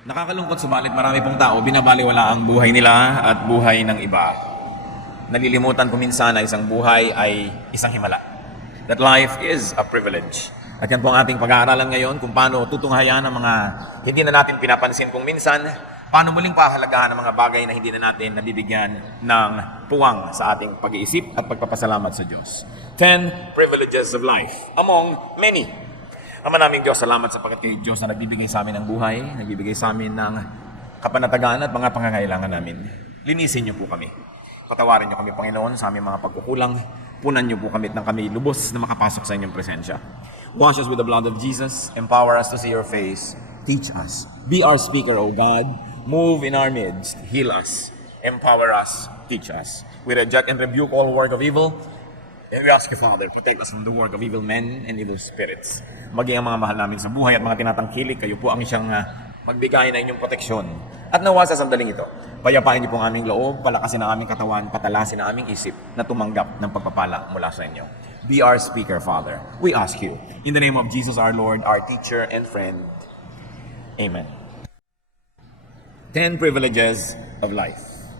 Nakakalungkot subalit marami pong tao binabaliwala ang buhay nila at buhay ng iba. Nalilimutan ko minsan na isang buhay ay isang himala. That life is a privilege. At yan po ang ating pag-aaralan ngayon kung paano tutunghayan ang mga hindi na natin pinapansin kung minsan, paano muling pahalagahan ang mga bagay na hindi na natin nabibigyan ng puwang sa ating pag-iisip at pagpapasalamat sa Diyos. 10 privileges of life among many. Ama naming Diyos, salamat sapagkat kayo Diyos na nagbibigay sa amin ng buhay, nagbibigay sa amin ng kapanatagan at mga pangangailangan namin. Linisin niyo po kami. Patawarin niyo kami, Panginoon, sa aming mga pagkukulang. Punan niyo po kami at kami lubos na makapasok sa inyong presensya. Wash us with the blood of Jesus. Empower us to see your face. Teach us. Be our speaker, O God. Move in our midst. Heal us. Empower us. Teach us. We reject and rebuke all work of evil. And we ask you, Father, protect us from the work of evil men and evil spirits. Maging ang mga mahal namin sa buhay at mga tinatangkilik, kayo po ang siyang magbigay na inyong proteksyon. At nawa sa sandaling ito, payapain niyo po ang aming loob, palakasin ang aming katawan, patalasin ang aming isip na tumanggap ng pagpapala mula sa inyo. Be our speaker, Father. We ask you, in the name of Jesus our Lord, our teacher and friend. Amen. 10 privileges of life.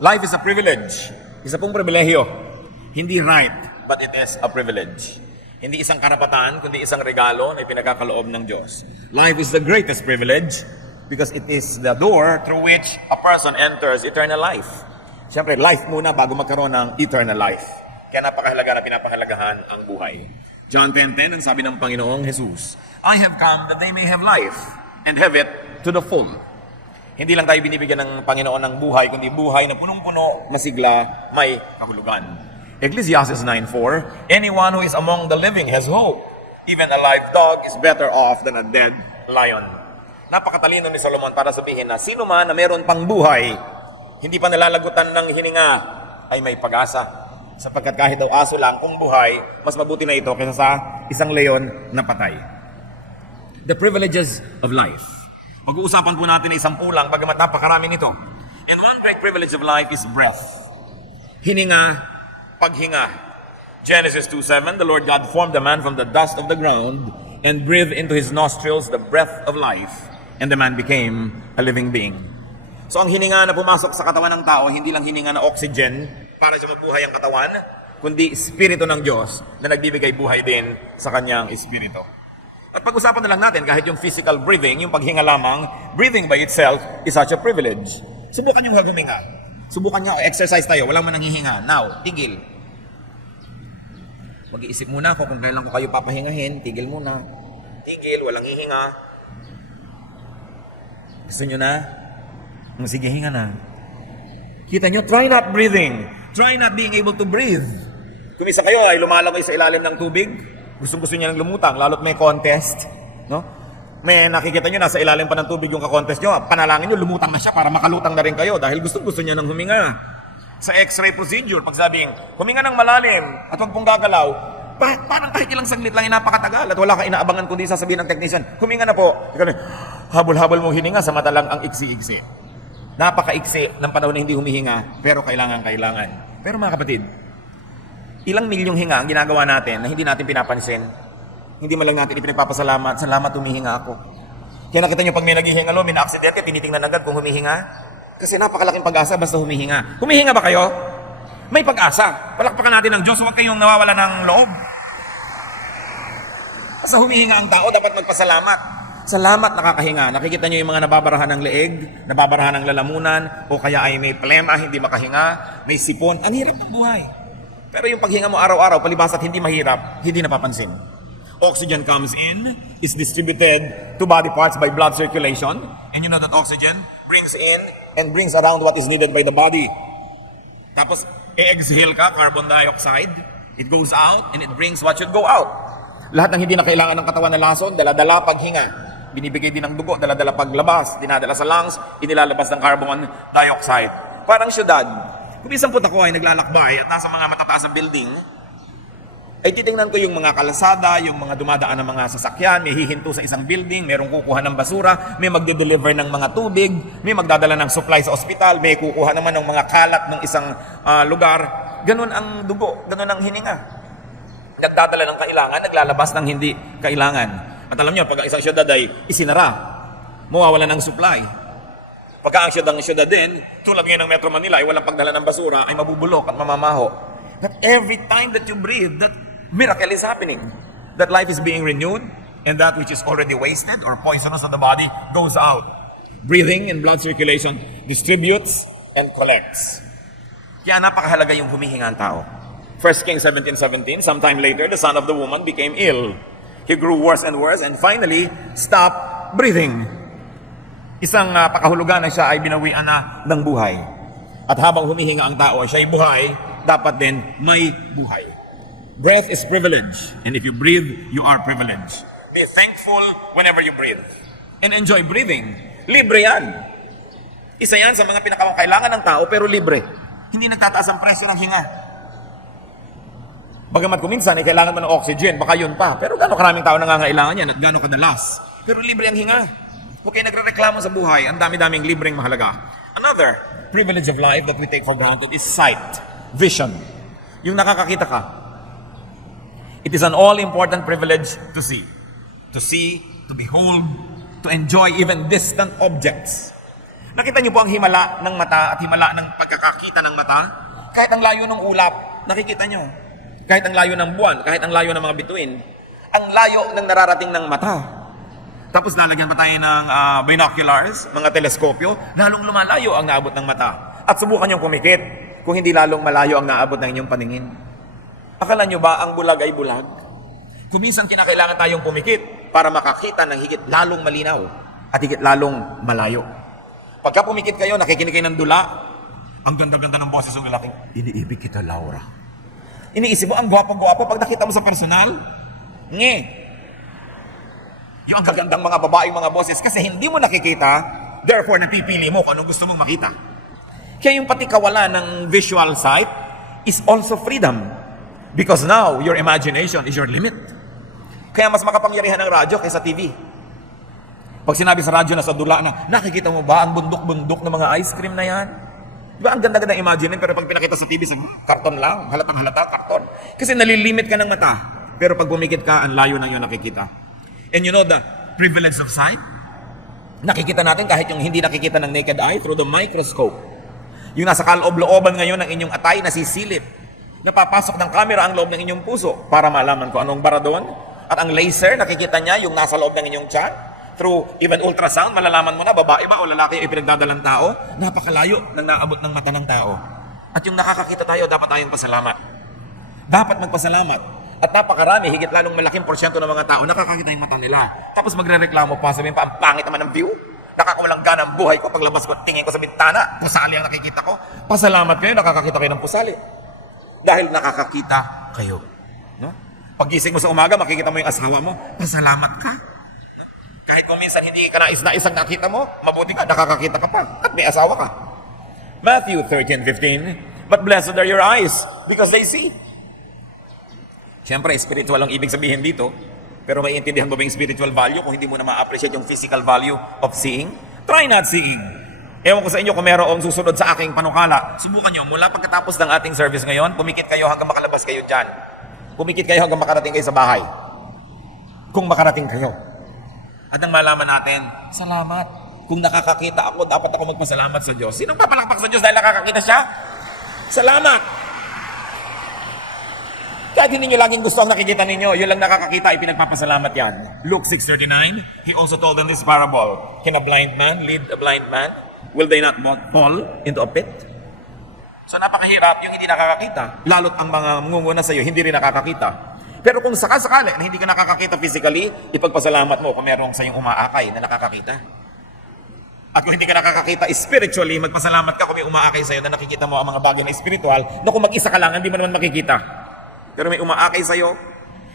Life is a privilege. Isa pong pribilehyo. Hindi right, but it is a privilege. Hindi isang karapatan, kundi isang regalo na ipinagkakaloob ng Diyos. Life is the greatest privilege because it is the door through which a person enters eternal life. Siyempre, life muna bago magkaroon ng eternal life. Kaya napakahalaga na pinapahalagahan ang buhay. John 10:10, ang sabi ng Panginoong Jesus, I have come that they may have life and have it to the full. Hindi lang tayo binibigyan ng Panginoon ng buhay, kundi buhay na punong-puno, masigla, may kahulugan. Ecclesiastes 9:4, anyone who is among the living has hope. Even a live dog is better off than a dead lion. Napakatalino ni Solomon para sabihin na sino man na meron pang buhay, hindi pa nalalagutan ng hininga, ay may pag-asa. Sapagkat kahit daw aso lang kung buhay, mas mabuti na ito kaysa sa isang leon na patay. The privileges of life. Pag-uusapan po natin ay 10 lang, bagamat napakarami nito. And one great privilege of life is breath. Hininga, paghinga. Genesis 2:7, the Lord God formed the man from the dust of the ground and breathed into his nostrils the breath of life, and the man became a living being. So ang hininga na pumasok sa katawan ng tao, hindi lang hininga na oxygen para siya mabuhay ang katawan, kundi espiritu ng Diyos na nagbibigay buhay din sa kanyang espiritu. At pag-usapan na lang natin, kahit yung physical breathing, yung paghinga lamang, breathing by itself is such a privilege. Subukan yung huminga. Subukan nyo, exercise tayo, walang man nanghihinga. Now, tigil. Mag-iisip muna ako kung kailan ko kayo papahingahin. Tigil muna. Tigil, walang hihinga. Gusto nyo na? Sige, hinga na. Kita nyo, try not breathing. Try not being able to breathe. Kung isa kayo ay lumalangoy sa ilalim ng tubig, gustong-gusto niya ng lumutang, lalo't may contest. No? May nakikita nyo, nasa ilalim pa ng tubig yung ka-contest nyo. Panalangin nyo, lumutang na siya para makalutang na rin kayo dahil gustong-gusto niya ng huminga. Sa x-ray procedure, pag sabing, huminga ng malalim at huwag pong gagalaw, parang kahit ilang saglit lang napakatagal at wala ka inaabangan kundi sasabihin ng technician, huminga na po. Habol-habol mong hininga sa mata lang ang iksi-iksi. Napaka-iksi ng panahon na hindi humihinga, pero kailangan. Pero mga kapatid, ilang milyong hinga ang ginagawa natin na hindi natin pinapansin. Hindi man lang natin ipinagpapasalamat, salamat humihinga ako. Kaya nakita nyo pag may naghihingalo, may na-aksidente, tinitingnan agad kung humihinga. Kasi napakalaking pag-asa basta humihinga. Humihinga ba kayo? May pag-asa. Palakpakan natin ng Diyos, huwag kayong nawawala ng loob. Basta humihinga ang tao, dapat magpasalamat. Salamat nakakahinga. Nakikita nyo yung mga nababarahan ng leeg, nababarahan ng lalamunan, o kaya ay may plema, hindi makahinga, may sipon. Ang hirap ng buhay. Pero yung paghinga mo araw-araw, palibas at hindi mahirap, hindi napapansin. Oxygen comes in, is distributed to body parts by blood circulation, and you know that oxygen brings in and brings around what is needed by the body. Tapos, exhale ka, carbon dioxide, it goes out, and it brings what should go out. Lahat ng hindi na kailangan ng katawan na lason, dala-dala paghinga. Binibigay din ng dugo, dala-dala paglabas, dinadala sa lungs, inilalabas ng carbon dioxide. Parang syudad. Kung isang punta ko ay naglalakbay at nasa mga matataas na building, ay titingnan ko yung mga kalasada, yung mga dumadaan ng mga sasakyan, may hihinto sa isang building, merong kukuha ng basura, may magde-deliver ng mga tubig, may magdadala ng supply sa ospital, may kukuha naman ng mga kalat ng isang lugar. Ganun ang dugo, ganun ang hininga. Nagdadala ng kailangan, naglalabas ng hindi kailangan. At alam nyo, pag isang syudad ay isinara, mawawala ng supply. Pagka ang syudad din, tulad ngayon ng Metro Manila, ay walang pagdala ng basura, ay mabubulok at mamamaho. But every time that you breathe, that miracle is happening. That life is being renewed, and that which is already wasted or poisonous on the body goes out. Breathing and blood circulation distributes and collects. Kaya napakahalaga yung humihinga ang tao. 1 Kings 17:17, sometime later, the son of the woman became ill. He grew worse and worse and finally stopped breathing. Isang pakahulugan na siya ay binawian na ng buhay. At habang humihinga ang tao, siya ay buhay, dapat din may buhay. Breath is privilege. And if you breathe, you are privileged. Be thankful whenever you breathe. And enjoy breathing. Libre yan. Isa yan sa mga pinakakailangan ng tao, pero libre. Hindi nagtataas ang presyo ng hinga. Bagamat kung minsan ay kailangan mo ng oxygen, baka yun pa. Pero gano'ng karaming tao nangangailangan yan at gano'ng kadalas. Pero libre ang hinga. Huwag kayo nagre-reklamo sa buhay, ang dami-daming libreng mahalaga. Another privilege of life that we take for granted is sight, vision. Yung nakakakita ka. It is an all-important privilege to see. To see, to behold, to enjoy even distant objects. Nakita niyo po ang himala ng mata at himala ng pagkakakita ng mata? Kahit ang layo ng ulap, nakikita niyo. Kahit ang layo ng buwan, kahit ang layo ng mga bituin, ang layo ng nararating ng mata. Tapos lalagyan pa tayo ng binoculars, mga teleskopyo, lalong lumalayo ang naabot ng mata. At subukan niyong kumikit kung hindi lalong malayo ang naabot ng inyong paningin. Akala niyo ba ang bulag ay bulag? Kung minsan kinakailangan tayong pumikit para makakita ng higit lalong malinaw at higit lalong malayo. Pagka pumikit kayo, nakikinig kayo ng dula, ang ganda-ganda ng boses ng lalaking, iniibig kita, Laura. Iniisip mo, ang gwapo-gwapo, pag nakita mo sa personal, nge. Yung ang gagandang mga babaeng mga boses kasi hindi mo nakikita, therefore napipili mo kung anong gusto mong makita. Kaya yung pati kawalan ng visual sight is also freedom. Because now, your imagination is your limit. Kaya mas makapangyarihan ang radyo kaysa TV. Pag sinabi sa radyo na sa dula na, nakikita mo ba ang bundok-bundok ng mga ice cream na yan? Di ba ang ganda-ganda imagine, pero pag pinakita sa TV, sa karton lang, halatang-halata, karton. Kasi nalilimit ka ng mata. Pero pag bumikit ka, ang layo na yun nakikita. And you know the privilege of sight? Nakikita natin kahit yung hindi nakikita ng naked eye through the microscope. Yung nasa kaloob-looban ngayon ng inyong atay, nasisilip. Napapasok ng camera ang loob ng inyong puso para malaman kung anong bara doon. At ang laser, nakikita niya yung nasa loob ng inyong tiyan. Through even ultrasound, malalaman mo na babae ba o lalaki yung ipinagdadalang tao. Napakalayo ng naabot ng mata ng tao. At yung nakakakita tayo, dapat tayong pasalamat. Dapat magpasalamat. At napakarami, higit lalong malaking porsyento ng mga tao nakakakita yung mata nila. Tapos magre-reklamo pa, sabihin pa, ang pangit naman ng view. Nakakawalang gana ang buhay ko. Paglabas ko, tingin ko sa bintana, pusali ang nakikita ko. Pasalamat kayo, nakakakita kayo ng pusali. Dahil nakakakita kayo. No? Pagising mo sa umaga, makikita mo yung asawa mo, pasalamat ka. No? Kahit kung minsan hindi ka nais-nais ang nakita mo, mabuti ka, nakakakita ka pa. At may asawa ka. Matthew 13:15, but blessed are your eyes, because they see. Siyempre, spiritual ang ibig sabihin dito. Pero may intindihan mo ba yung spiritual value kung hindi mo na ma-appreciate yung physical value of seeing? Try not seeing. Ewan ko sa inyo kung mayroong susunod sa aking panukala. Subukan nyo, mula pagkatapos ng ating service ngayon, pumikit kayo hanggang makalabas kayo dyan. Pumikit kayo hanggang makarating kayo sa bahay. Kung makarating kayo. At nang malaman natin, salamat. Kung nakakakita ako, dapat ako magpasalamat sa Diyos. Sinong papalakpak sa Diyos dahil nakakakita siya? Salamat! Kahit hindi nyo laging gusto ang nakikita ninyo, yun lang nakakakita, ipinagpapasalamat yan. Luke 6:39, He also told them this parable. Can a blind man lead a blind man? Will they not fall into a pit? So napakahirap yung hindi nakakakita. Lalo't ang mga munguna sa iyo, hindi rin nakakakita. Pero kung sakasakali na hindi ka nakakakita physically, ipagpasalamat mo kung merong sa iyong umaakay na nakakakita. At kung hindi ka nakakakita spiritually, magpasalamat ka kung may umaakay sa iyo na nakikita mo ang mga bagay na spiritual, na kung mag-isa ka lang, hindi mo naman makikita. Pero may umaakay sa'yo,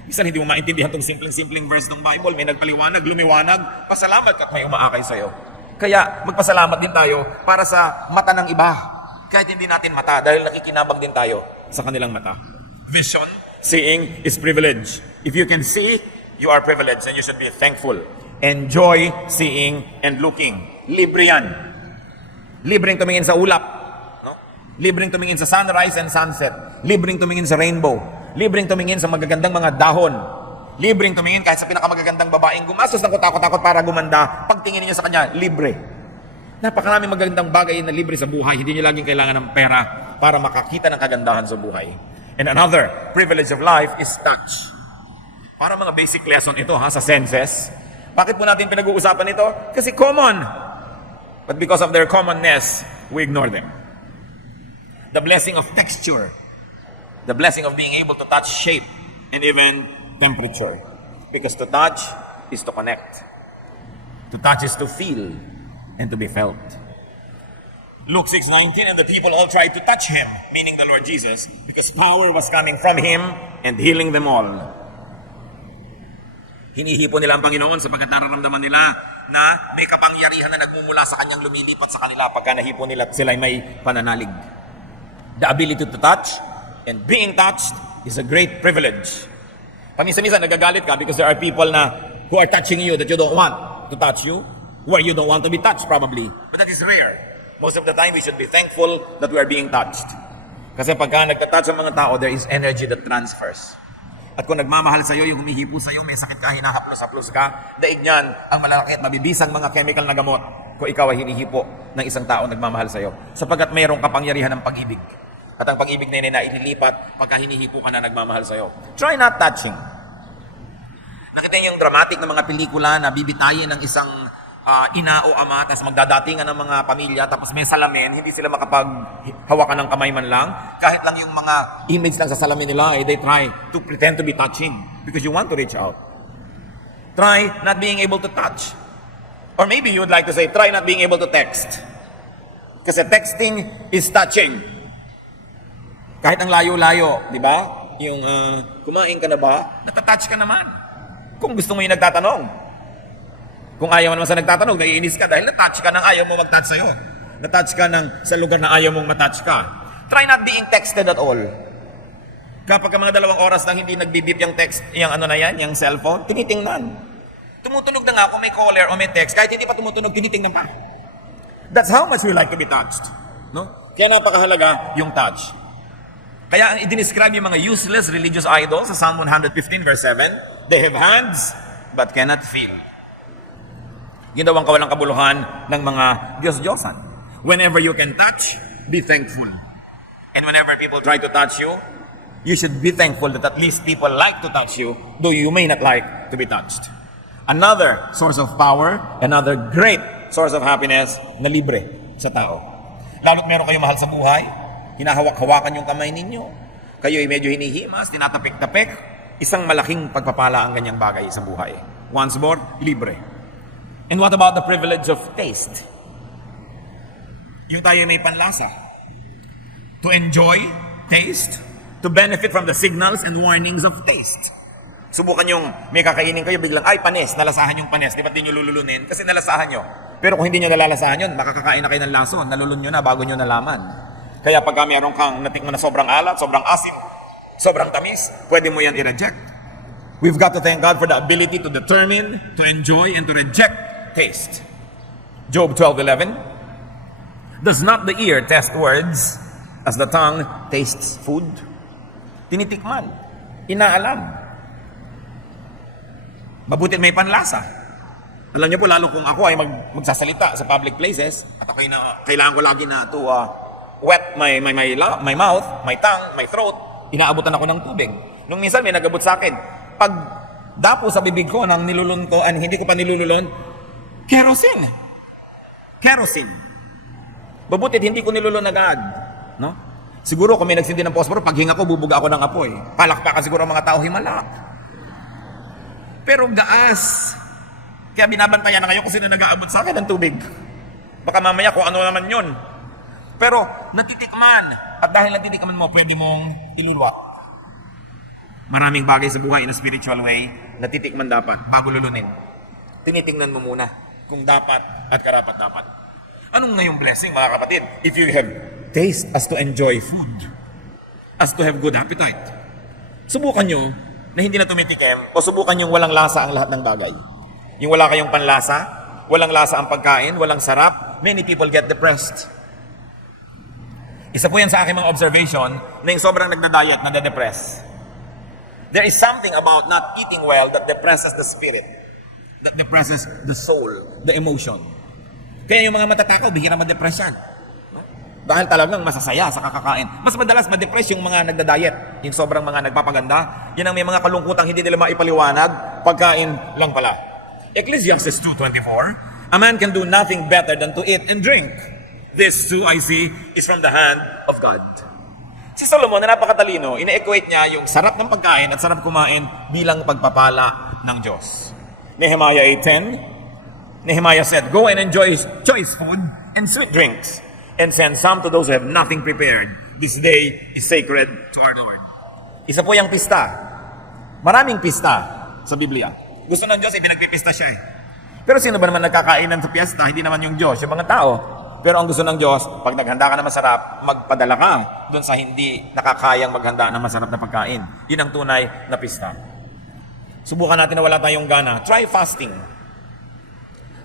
isa hindi mo maintindihan itong simpleng verse ng Bible, may nagpaliwanag, lumiwanag, pasalamat ka at may umaakay sa'yo. Kaya magpasalamat din tayo para sa mata ng iba. Kahit hindi natin mata, dahil nakikinabang din tayo sa kanilang mata. Vision, seeing is privilege. If you can see, you are privileged and you should be thankful. Enjoy seeing and looking. Libre yan. Libreng tumingin sa ulap. No? Libreng tumingin sa sunrise and sunset. Libreng tumingin sa rainbow. Libreng tumingin sa magagandang mga dahon. Libreng tumingin kahit sa pinakamagagandang babaeng gumastos ng kutakot-takot para gumanda. Pagtingin niyo sa kanya, libre. Napakaraming magagandang bagay na libre sa buhay. Hindi niyo laging kailangan ng pera para makakita ng kagandahan sa buhay. And another privilege of life is touch. Para mga basic lesson ito sa senses. Bakit po natin pinag-uusapan ito? Kasi common. But because of their commonness, we ignore them. The blessing of texture. The blessing of being able to touch shape and even temperature. Because to touch is to connect. To touch is to feel and to be felt. Luke 6:19, and the people all tried to touch him, meaning the Lord Jesus, because power was coming from him and healing them all. Hinihipo nila ang Panginoon sapagkat nararamdaman nila na may kapangyarihan na nagmumula sa kanyang lumilipat sa kanila pagka nahipo nila at sila ay may pananalig. The ability to touch and being touched is a great privilege. Paminsan-minsan nagagalit ka because there are people na who are touching you that you don't want to touch you, where you don't want to be touched probably. But that is rare. Most of the time, we should be thankful that we are being touched. Kasi pagka nagtatouch ang mga tao, there is energy that transfers. At kung nagmamahal sa'yo, yung humihipo sa'yo, may sakit ka, hinahaplos-haplos ka, daig niyan ang malalaki at mabibisang mga chemical na gamot kung ikaw ay hinihipo ng isang tao nagmamahal sa'yo. Sapagkat mayroong kapangyarihan ng pag-ibig. At ang pag-ibig na yun ay ililipat pagka hinihipo ka na nagmamahal sa'yo. Try not touching. Nakita niyo yung dramatic na mga pelikula na bibitayin ng isang ina o ama, tapos magdadatingan ng mga pamilya, tapos may salamin, hindi sila makapaghawakan ng kamay man lang. Kahit lang yung mga image lang sa salamin nila, they try to pretend to be touching because you want to reach out. Try not being able to touch. Or maybe you would like to say, try not being able to text. Kasi texting is touching. Kahit ang layo-layo, di ba? Yung kumain ka na ba? Natatouch ka naman. Kung gusto mo yung nagtatanong. Kung ayaw mo naman sa nagtatanong, naiinis ka dahil na-touch ka ng ayaw mo mag-touch sa'yo. Na-touch ka sa lugar na ayaw mong ma-touch ka. Try not being texted at all. Kapag mga 2 oras nang hindi nagbibip yung text, yung yung cellphone, tinitingnan. Tumutunog na nga kung may caller o may text, kahit hindi pa tumutunog, tinitingnan pa. That's how much we like to be touched. No? Kaya napakahalaga yung touch. Kaya ang i-describe yung mga useless religious idols sa Psalm 115 verse 7, they have hands but cannot feel. Yun daw ang kawalang kabuluhan ng mga Diyos-Diyosan. Whenever you can touch, be thankful. And whenever people try to touch you, you should be thankful that at least people like to touch you, though you may not like to be touched. Another source of power, another great source of happiness na libre sa tao. Lalo't meron kayong mahal sa buhay, hinahawak-hawakan yung kamay ninyo. Kayo ay medyo hinihimas, tinatapik-tapik. Isang malaking pagpapala ang ganyang bagay sa buhay. Once more, libre. And what about the privilege of taste? Yung tayo may panlasa. To enjoy taste, to benefit from the signals and warnings of taste. Subukan yung may kakainin kayo, biglang, ay, panis, nalasahan yung panis. Di ba't di nyo lululunin? Kasi nalasahan nyo. Pero kung hindi nyo nalalasahan yun, makakakain na kayo ng lason, nalulun nyo na bago nyo nalaman. Kaya pagka mayroon kang natikman na sobrang alat, sobrang asim, sobrang tamis, pwede mo yan i-reject. We've got to thank God for the ability to determine, to enjoy, and to reject taste. Job 12:11. Does not the ear test words as the tongue tastes food? Tinitikman. Inaalam. Mabutit may panlasa. Alam niyo po, lalo kung ako ay magsasalita sa public places at ako kailangan ko lagi na to wet my mouth, my tongue, my throat, inaabutan ako ng tubig. Nung minsan may nagabot sa akin, pag dapo sa bibig ko ng nilulun ko, hindi ko pa nilululon, kerosene. Babutit, hindi ko nilulun agad. No? Siguro kung may nagsindi ng posporo, pag hinga ko, bubuga ako ng apoy. Palakpakan siguro ang mga tao himala. Pero gaas. Kaya binabantayan na ngayon kung sino nag-aabot sa akin ng tubig. Baka mamaya kung ano naman yun. Pero natitikman. At dahil natitikman mo, pwede mong iluluwa. Maraming bagay sa buhay in a spiritual way, natitikman dapat bago lulunin. Tinitingnan mo muna kung dapat at karapat-dapat. Anong ngayong blessing, mga kapatid? If you have taste as to enjoy food, as to have good appetite, subukan nyo na hindi na tumitikim o subukan yung walang lasa ang lahat ng bagay. Yung wala kayong panlasa, walang lasa ang pagkain, walang sarap, many people get depressed. Isa po yan sa aking mga observation na yung sobrang nagda-diet, nade-depress. There is something about not eating well that depresses the spirit, that depresses the soul, the emotion. Kaya yung mga matatakaw, bihira ma-depress yan. No? Dahil talagang masasaya sa kakakain. Mas madalas ma-depress yung mga nagda-diet, yung sobrang mga nagpapaganda. Yan ang may mga kalungkutang hindi nila maipaliwanag, pagkain lang pala. Ecclesiastes 2:24, a man can do nothing better than to eat and drink. This too, I see, is from the hand of God. Si Solomon na napakatalino, ine-equate niya yung sarap ng pagkain at sarap kumain bilang pagpapala ng Diyos. Nehemiah 8:10, Nehemiah said, "Go and enjoy choice food and sweet drinks, and send some to those who have nothing prepared. This day is sacred to our Lord." Isa po yung pista. Maraming pista sa Biblia. Gusto ng Diyos, ipinagpipista siya eh. Pero sino ba naman nagkakainan sa piyesta? Hindi naman yung Diyos, yung mga tao. Pero ang gusto ng Diyos, pag naghanda ka ng masarap, magpadala ka doon sa hindi nakakayang maghanda ng masarap na pagkain. Yun ang tunay na pista. Subukan natin na wala tayong gana. Try fasting.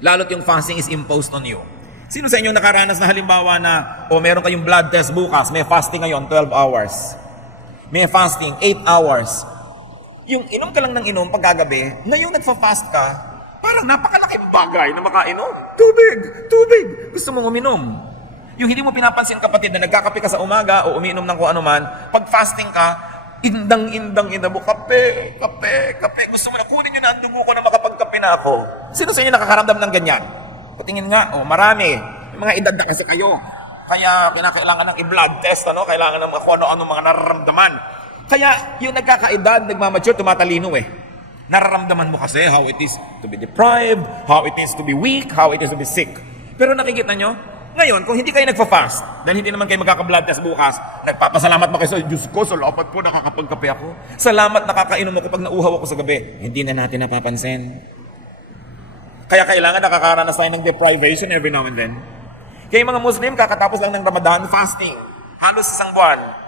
Lalo't yung fasting is imposed on you. Sino sa inyo nakaranas na halimbawa na, meron kayong blood test bukas, may fasting ngayon, 12 hours. May fasting, 8 hours. Yung inom ka lang ng inom pagkagabi, na yung nagfa-fast ka, parang napakalaking bagay na makainom. Tubig. Gusto mong uminom. Yung hindi mo pinapansin, kapatid, na nagkakape ka sa umaga o umiinom ng kung ano man, pag fasting ka, indang mo, kape. Gusto mo na kunin nyo na ang dugo ko na makapagkape na ako. Sino sa inyo nakakaramdam ng ganyan? Patingin nga, marami. Yung mga edad na kasi kayo. Kaya kinakailangan ng i-blood test, kailangan ng mga kung ano mga nararamdaman. Kaya yung nagkakaedad, nagmamature, tumatalino eh. Nararamdaman mo kasi how it is to be deprived, how it is to be weak, how it is to be sick. Pero nakikita nyo, ngayon, kung hindi kayo nagfa-fast, dahil hindi naman kayo magkaka-blood test bukas, nagpapasalamat ba kayo sa Diyos ko, salamat po, nakakapagkape ako. Salamat, nakakainom ako pag nauuhaw ako sa gabi. Hindi na natin napapansin. Kaya kailangan nakakaranas tayo ng deprivation every now and then. Kaya mga Muslim, kakatapos lang ng Ramadan, fasting. Halos isang buwan.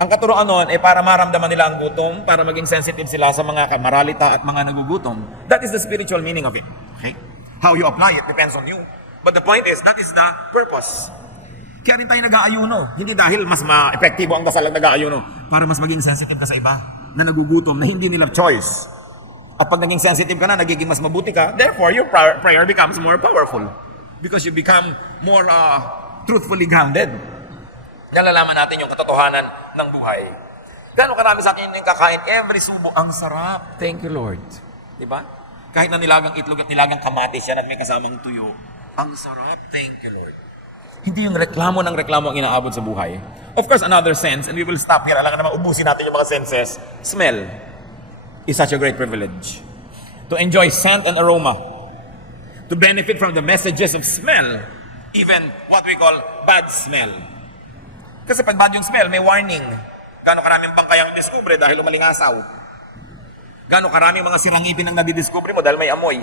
Ang katuroan nun ay para maramdaman nila ang gutom, para maging sensitive sila sa mga kamaralita at mga nagugutom. That is the spiritual meaning of it. Okay? How you apply it depends on you. But the point is, that is the purpose. Kaya rin tayo nag-aayuno. Hindi dahil mas ma-epektibo ang dasal ang nag-aayuno, para mas maging sensitive ka sa iba na nagugutom, na hindi nila choice. At pag naging sensitive ka na, nagiging mas mabuti ka, therefore, your prayer becomes more powerful. Because you become more truthfully grounded. Nalalaman natin yung katotohanan ng buhay. Gano'ng karami sa atin yung kakain, every subo, ang sarap. Thank you, Lord. Diba? Kahit na nilagang itlog at nilagang kamatis yan at may kasamang tuyo, ang sarap. Thank you, Lord. Hindi yung reklamo ng reklamo ang inaabot sa buhay. Of course, another sense, and we will stop here. Alam ka naman, ubusin natin yung mga senses. Smell is such a great privilege. To enjoy scent and aroma. To benefit from the messages of smell. Even what we call bad smell. Kasi pag bad yung smell, may warning. Gano'ng karaming bangkay ang discover dahil umalingasaw. Gano'ng karaming mga sirangipin ang nadidiscover mo dahil may amoy.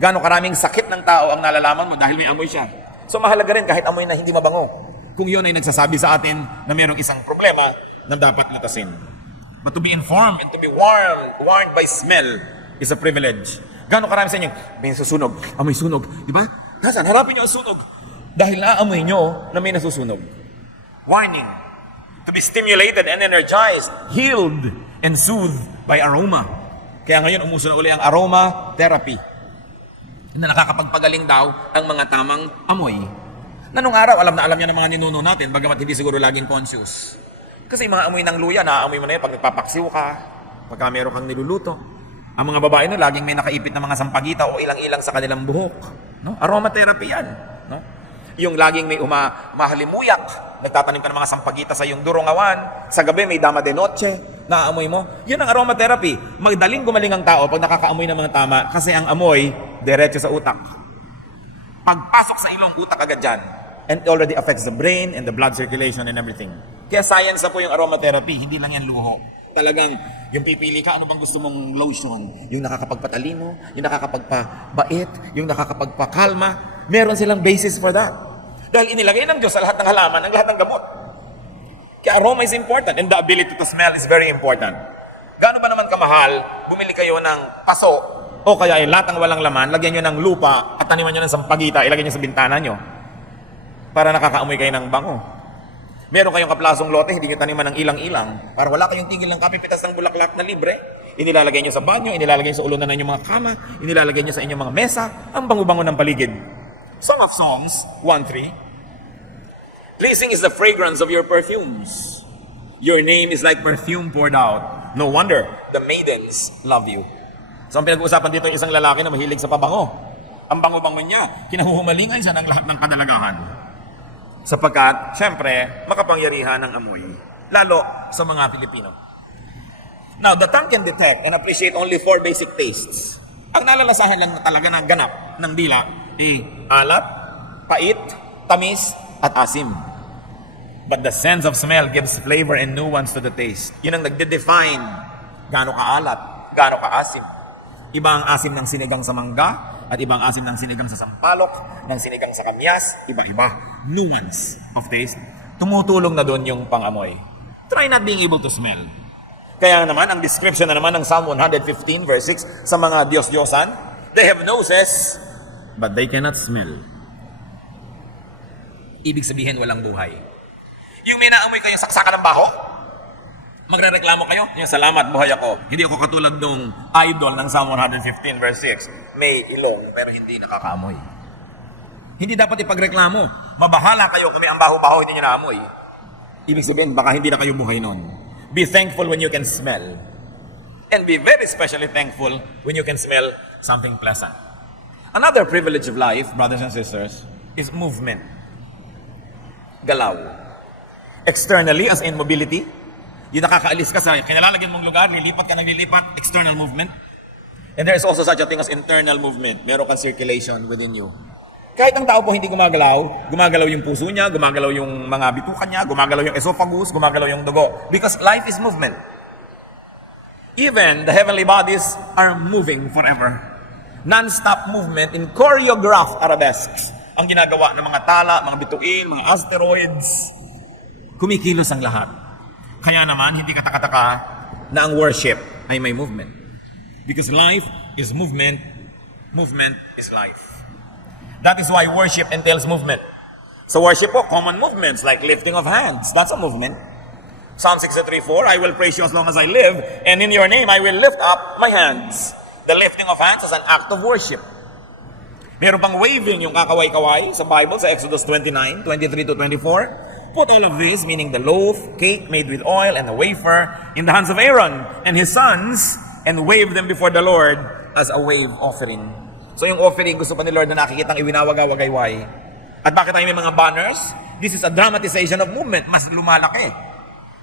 Gano'ng karaming sakit ng tao ang nalalaman mo dahil may amoy siya. So mahalaga rin kahit amoy na hindi mabango. Kung yun ay nagsasabi sa atin na mayroong isang problema na dapat lutasin. But to be informed and to be warned by smell is a privilege. Gano'ng karami sa inyo, may susunog, amoy sunog. Diba? Nasaan? Harapin nyo ang sunog. Dahil naamoy nyo na may nasusunog. Warning, to be stimulated and energized, healed, and soothed by aroma. Kaya ngayon, umuso na uli ang aroma therapy na nakakapagpagaling daw ang mga tamang amoy. Na nung araw, alam na alam niya ng mga ninuno natin, bagamat hindi siguro laging conscious. Kasi yung mga amoy ng luya, naaamoy mo na yun pag nagpapaksiw ka, pagka meron kang niluluto. Ang mga babae no, laging may nakaipit na mga sampagita o ilang-ilang sa kanilang buhok. No? Aromatherapy yan. No? Yung laging may mahalimuyak, nagtatanim ka ng mga sampagita sa iyong durongawan, sa gabi may dama de noche, naaamoy mo. Yun ang aromatherapy. Magdaling gumaling ang tao pag nakakaamoy ng mga tama kasi ang amoy, diretso sa utak. Pagpasok sa ilong, utak agad dyan. And it already affects the brain and the blood circulation and everything. Kaya science na po yung aromatherapy, hindi lang yan luho. Talagang, yung pipili ka, ano bang gusto mong lotion? Yung nakakapagpatalino, yung nakakapagpabait, yung nakakapagpakalma. Meron silang basis for that. Dahil inilagay ng Diyos sa lahat ng halaman, ang lahat ng gamot. Kaya aroma is important and the ability to smell is very important. Gaano ba naman kamahal, bumili kayo ng paso o kaya ay latang walang laman, lagyan nyo ng lupa at taniman nyo ng sampagita, ilagay nyo sa bintana nyo para nakakaamoy kayo ng bango. Meron kayong kaplasong lote, hindi nyo taniman ng ilang-ilang. Para wala kayong tigil ng kapipitas ng bulaklak na libre. Inilalagay nyo sa banyo, inilalagay nyo sa ulunan ng inyong mga kama, inilalagay nyo sa inyong mga mesa, ang bango-bango ng paligid. Song of Songs 1:3. Pleasing is the fragrance of your perfumes. Your name is like perfume poured out. No wonder the maidens love you. So ang pinag-uusapan dito ay isang lalaki na mahilig sa pabango. Ang bango-bango niya, kinahuhumalingan siya ng lahat ng kadalagahan. Sapagkat, syempre, makapangyarihan ng amoy. Lalo sa mga Pilipino. Now, the tongue can detect and appreciate only 4 basic tastes. Ang nalalasahan lang na talaga ng ganap ng dila ay alat, pait, tamis, at asim. But the sense of smell gives flavor and nuance to the taste. Yun ang nagde-define gaano kaalat, gaano kaasim. Iba ang asim ng sinigang sa mangga, at ibang asim ng sinigang sa sampalok, ng sinigang sa kamyas, iba-iba. Nuance of taste. Tumutulong na doon yung pangamoy. Try not being able to smell. Kaya naman, ang description na naman ng Psalm 115 verse 6 sa mga Diyos-Diyosan, they have noses, but they cannot smell. Ibig sabihin, walang buhay. Yung may naamoy kayong saksakan ng baho, magrereklamo kayo, yung salamat, buhay ako. Hindi ako katulad nung idol ng Psalm 115 verse 6. May ilong pero hindi nakakaamoy. Hindi dapat ipagreklamo. Mabahala kayo kung may ang baho-baho hindi nyo naamoy. Ibig sabihin, baka hindi na kayo buhay nun. Be thankful when you can smell. And be very especially thankful when you can smell something pleasant. Another privilege of life, brothers and sisters, is movement. Galaw. Externally, as in mobility, yung nakakaalis ka sa kinalalagyan mong lugar, lilipat ka naglilipat, external movement. And there is also such a thing as internal movement. Meron kang circulation within you. Kahit ang tao po hindi gumagalaw, gumagalaw yung puso niya, gumagalaw yung mga bitukan niya, gumagalaw yung esophagus, gumagalaw yung dugo. Because life is movement. Even the heavenly bodies are moving forever. Non-stop movement in choreographed arabesques. Ang ginagawa ng mga tala, mga bituin, mga asteroids. Kumikilos ang lahat. Kaya naman, hindi katakataka na ang worship ay may movement. Because life is movement, movement is life. That is why worship entails movement. So worship po, common movements like lifting of hands. That's a movement. Psalm 63:4, I will praise you as long as I live, and in your name I will lift up my hands. The lifting of hands is an act of worship. Meron pang waving yung kakaway-kaway sa Bible sa Exodus 29, 23 to 24. Put all of this, meaning the loaf, cake made with oil, and the wafer, in the hands of Aaron and his sons, and wave them before the Lord as a wave offering. So yung offering, gusto pa ni Lord na nakikitang iwinawagaw-wagayway. At bakit tayo may mga banners? This is a dramatization of movement. Mas lumalaki.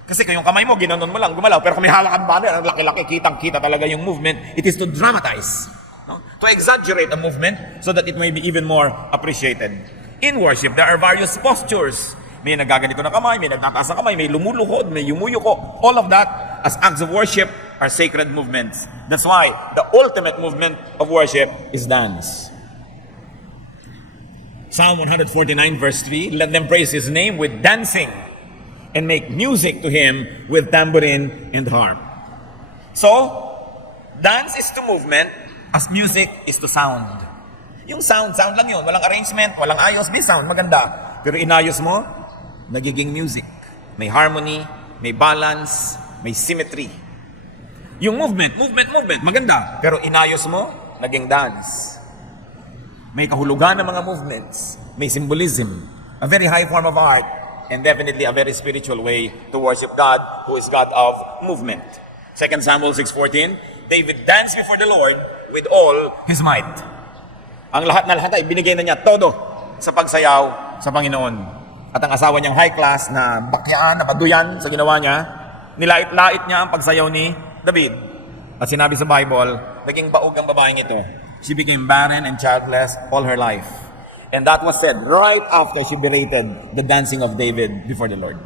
Kasi kung yung kamay mo, ginanon mo lang, gumalaw. Pero kung may hawak ang banner, ang laki-laki, kitang-kita talaga yung movement. It is to dramatize. No? To exaggerate a movement so that it may be even more appreciated. In worship, there are various postures. May nagaganito na kamay, may nagtataas na kamay, may lumuluhod, may yumuyuko. All of that, as acts of worship, are sacred movements. That's why the ultimate movement of worship is dance. Psalm 149 verse 3, let them praise His name with dancing and make music to Him with tambourine and harp. So, dance is to movement as music is to sound. Yung sound lang yun. Walang arrangement, walang ayos, may sound, maganda. Pero inayos mo, nagiging music. May harmony, may balance, may symmetry. Yung movement, maganda. Pero inayos mo, naging dance. May kahulugan ng mga movements. May symbolism. A very high form of art. And definitely a very spiritual way to worship God, who is God of movement. 2 Samuel 6:14, David danced before the Lord with all his might. Ang lahat na lahat ay binigay na niya todo sa pagsayaw sa Panginoon. At ang asawa niyang high class na bakyaan, na baduyan sa ginawa niya, nilait-lait niya ang pagsayaw ni David. At sinabi sa Bible, naging baog ang babaeng ito. She became barren and childless all her life. And that was said right after she berated the dancing of David before the Lord.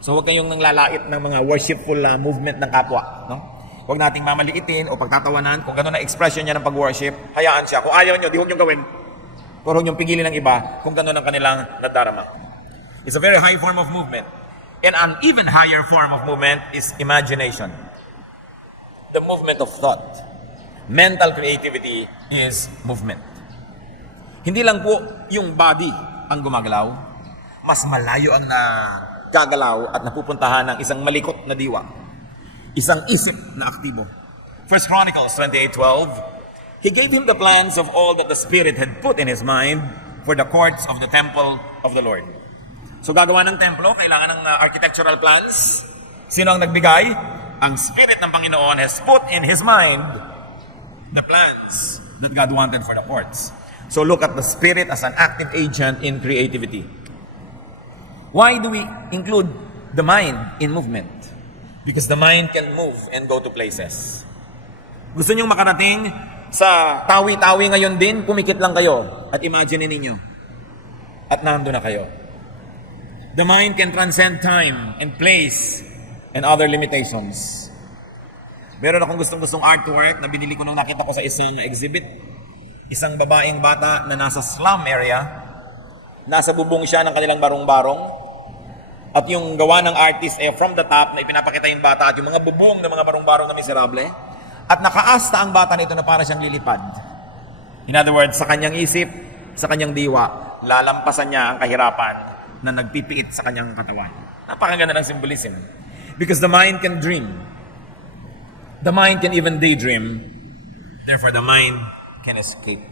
So huwag kayong nanglalait ng mga worshipful movement ng kapwa. No? Huwag nating mamaliitin o pagtatawanan. Kung gano'n na expression niya ng pag-worship, hayaan siya. Kung ayaw niyo, di huwag niyong gawin. Pero huwag niyong pigilin ng iba kung gano'n ang kanilang nadarama. It's a very high form of movement. And an even higher form of movement is imagination. The movement of thought. Mental creativity is movement. Hindi lang po yung body ang gumagalaw. Mas malayo ang gagalaw at napupuntahan ng isang malikot na diwa. Isang isip na aktibo. 1 Chronicles 28:12, He gave him the plans of all that the Spirit had put in his mind for the courts of the temple of the Lord. So gagawa ng templo, kailangan ng architectural plans. Sino ang nagbigay? Ang Spirit ng Panginoon has put in his mind the plans that God wanted for the courts. So look at the Spirit as an active agent in creativity. Why do we include the mind in movement? Because the mind can move and go to places. Gusto nyong makarating sa tawi-tawi ngayon din, pumikit lang kayo at imagine ninyo. At nando na kayo. The mind can transcend time and place and other limitations. Meron akong gustong-gustong artwork na binili ko nung nakita ko sa isang exhibit. Isang babaeng bata na nasa slum area. Nasa bubong siya ng kanilang barong-barong. At yung gawa ng artist from the top na ipinapakita yung bata at yung mga bubong ng mga barong-barong na miserable. At nakaasta ang bata nito na para siyang lilipad. In other words, sa kanyang isip, sa kanyang diwa, lalampasan niya ang kahirapan na nagpipiit sa kanyang katawan. Napakaganda ng symbolism. Because the mind can dream. The mind can even daydream. Therefore, the mind can escape.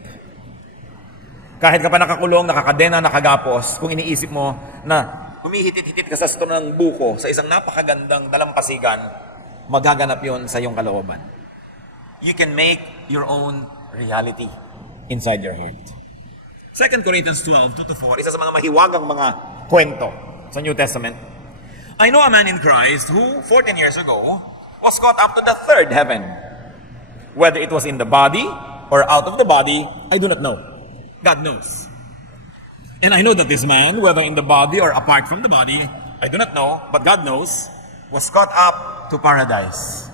Kahit ka pa nakakulong, nakakadena, nakagapos, kung iniisip mo na humihitit-hitit ka sa sto ng buko sa isang napakagandang dalampasigan, magaganap yon sa iyong kalooban. You can make your own reality inside your heart. 2 Corinthians 12:2-4, isa sa mga mahiwagang mga kwento sa New Testament. I know a man in Christ who, 14 years ago, was caught up to the third heaven. Whether it was in the body or out of the body, I do not know. God knows. And I know that this man, whether in the body or apart from the body, I do not know, but God knows, was caught up to paradise.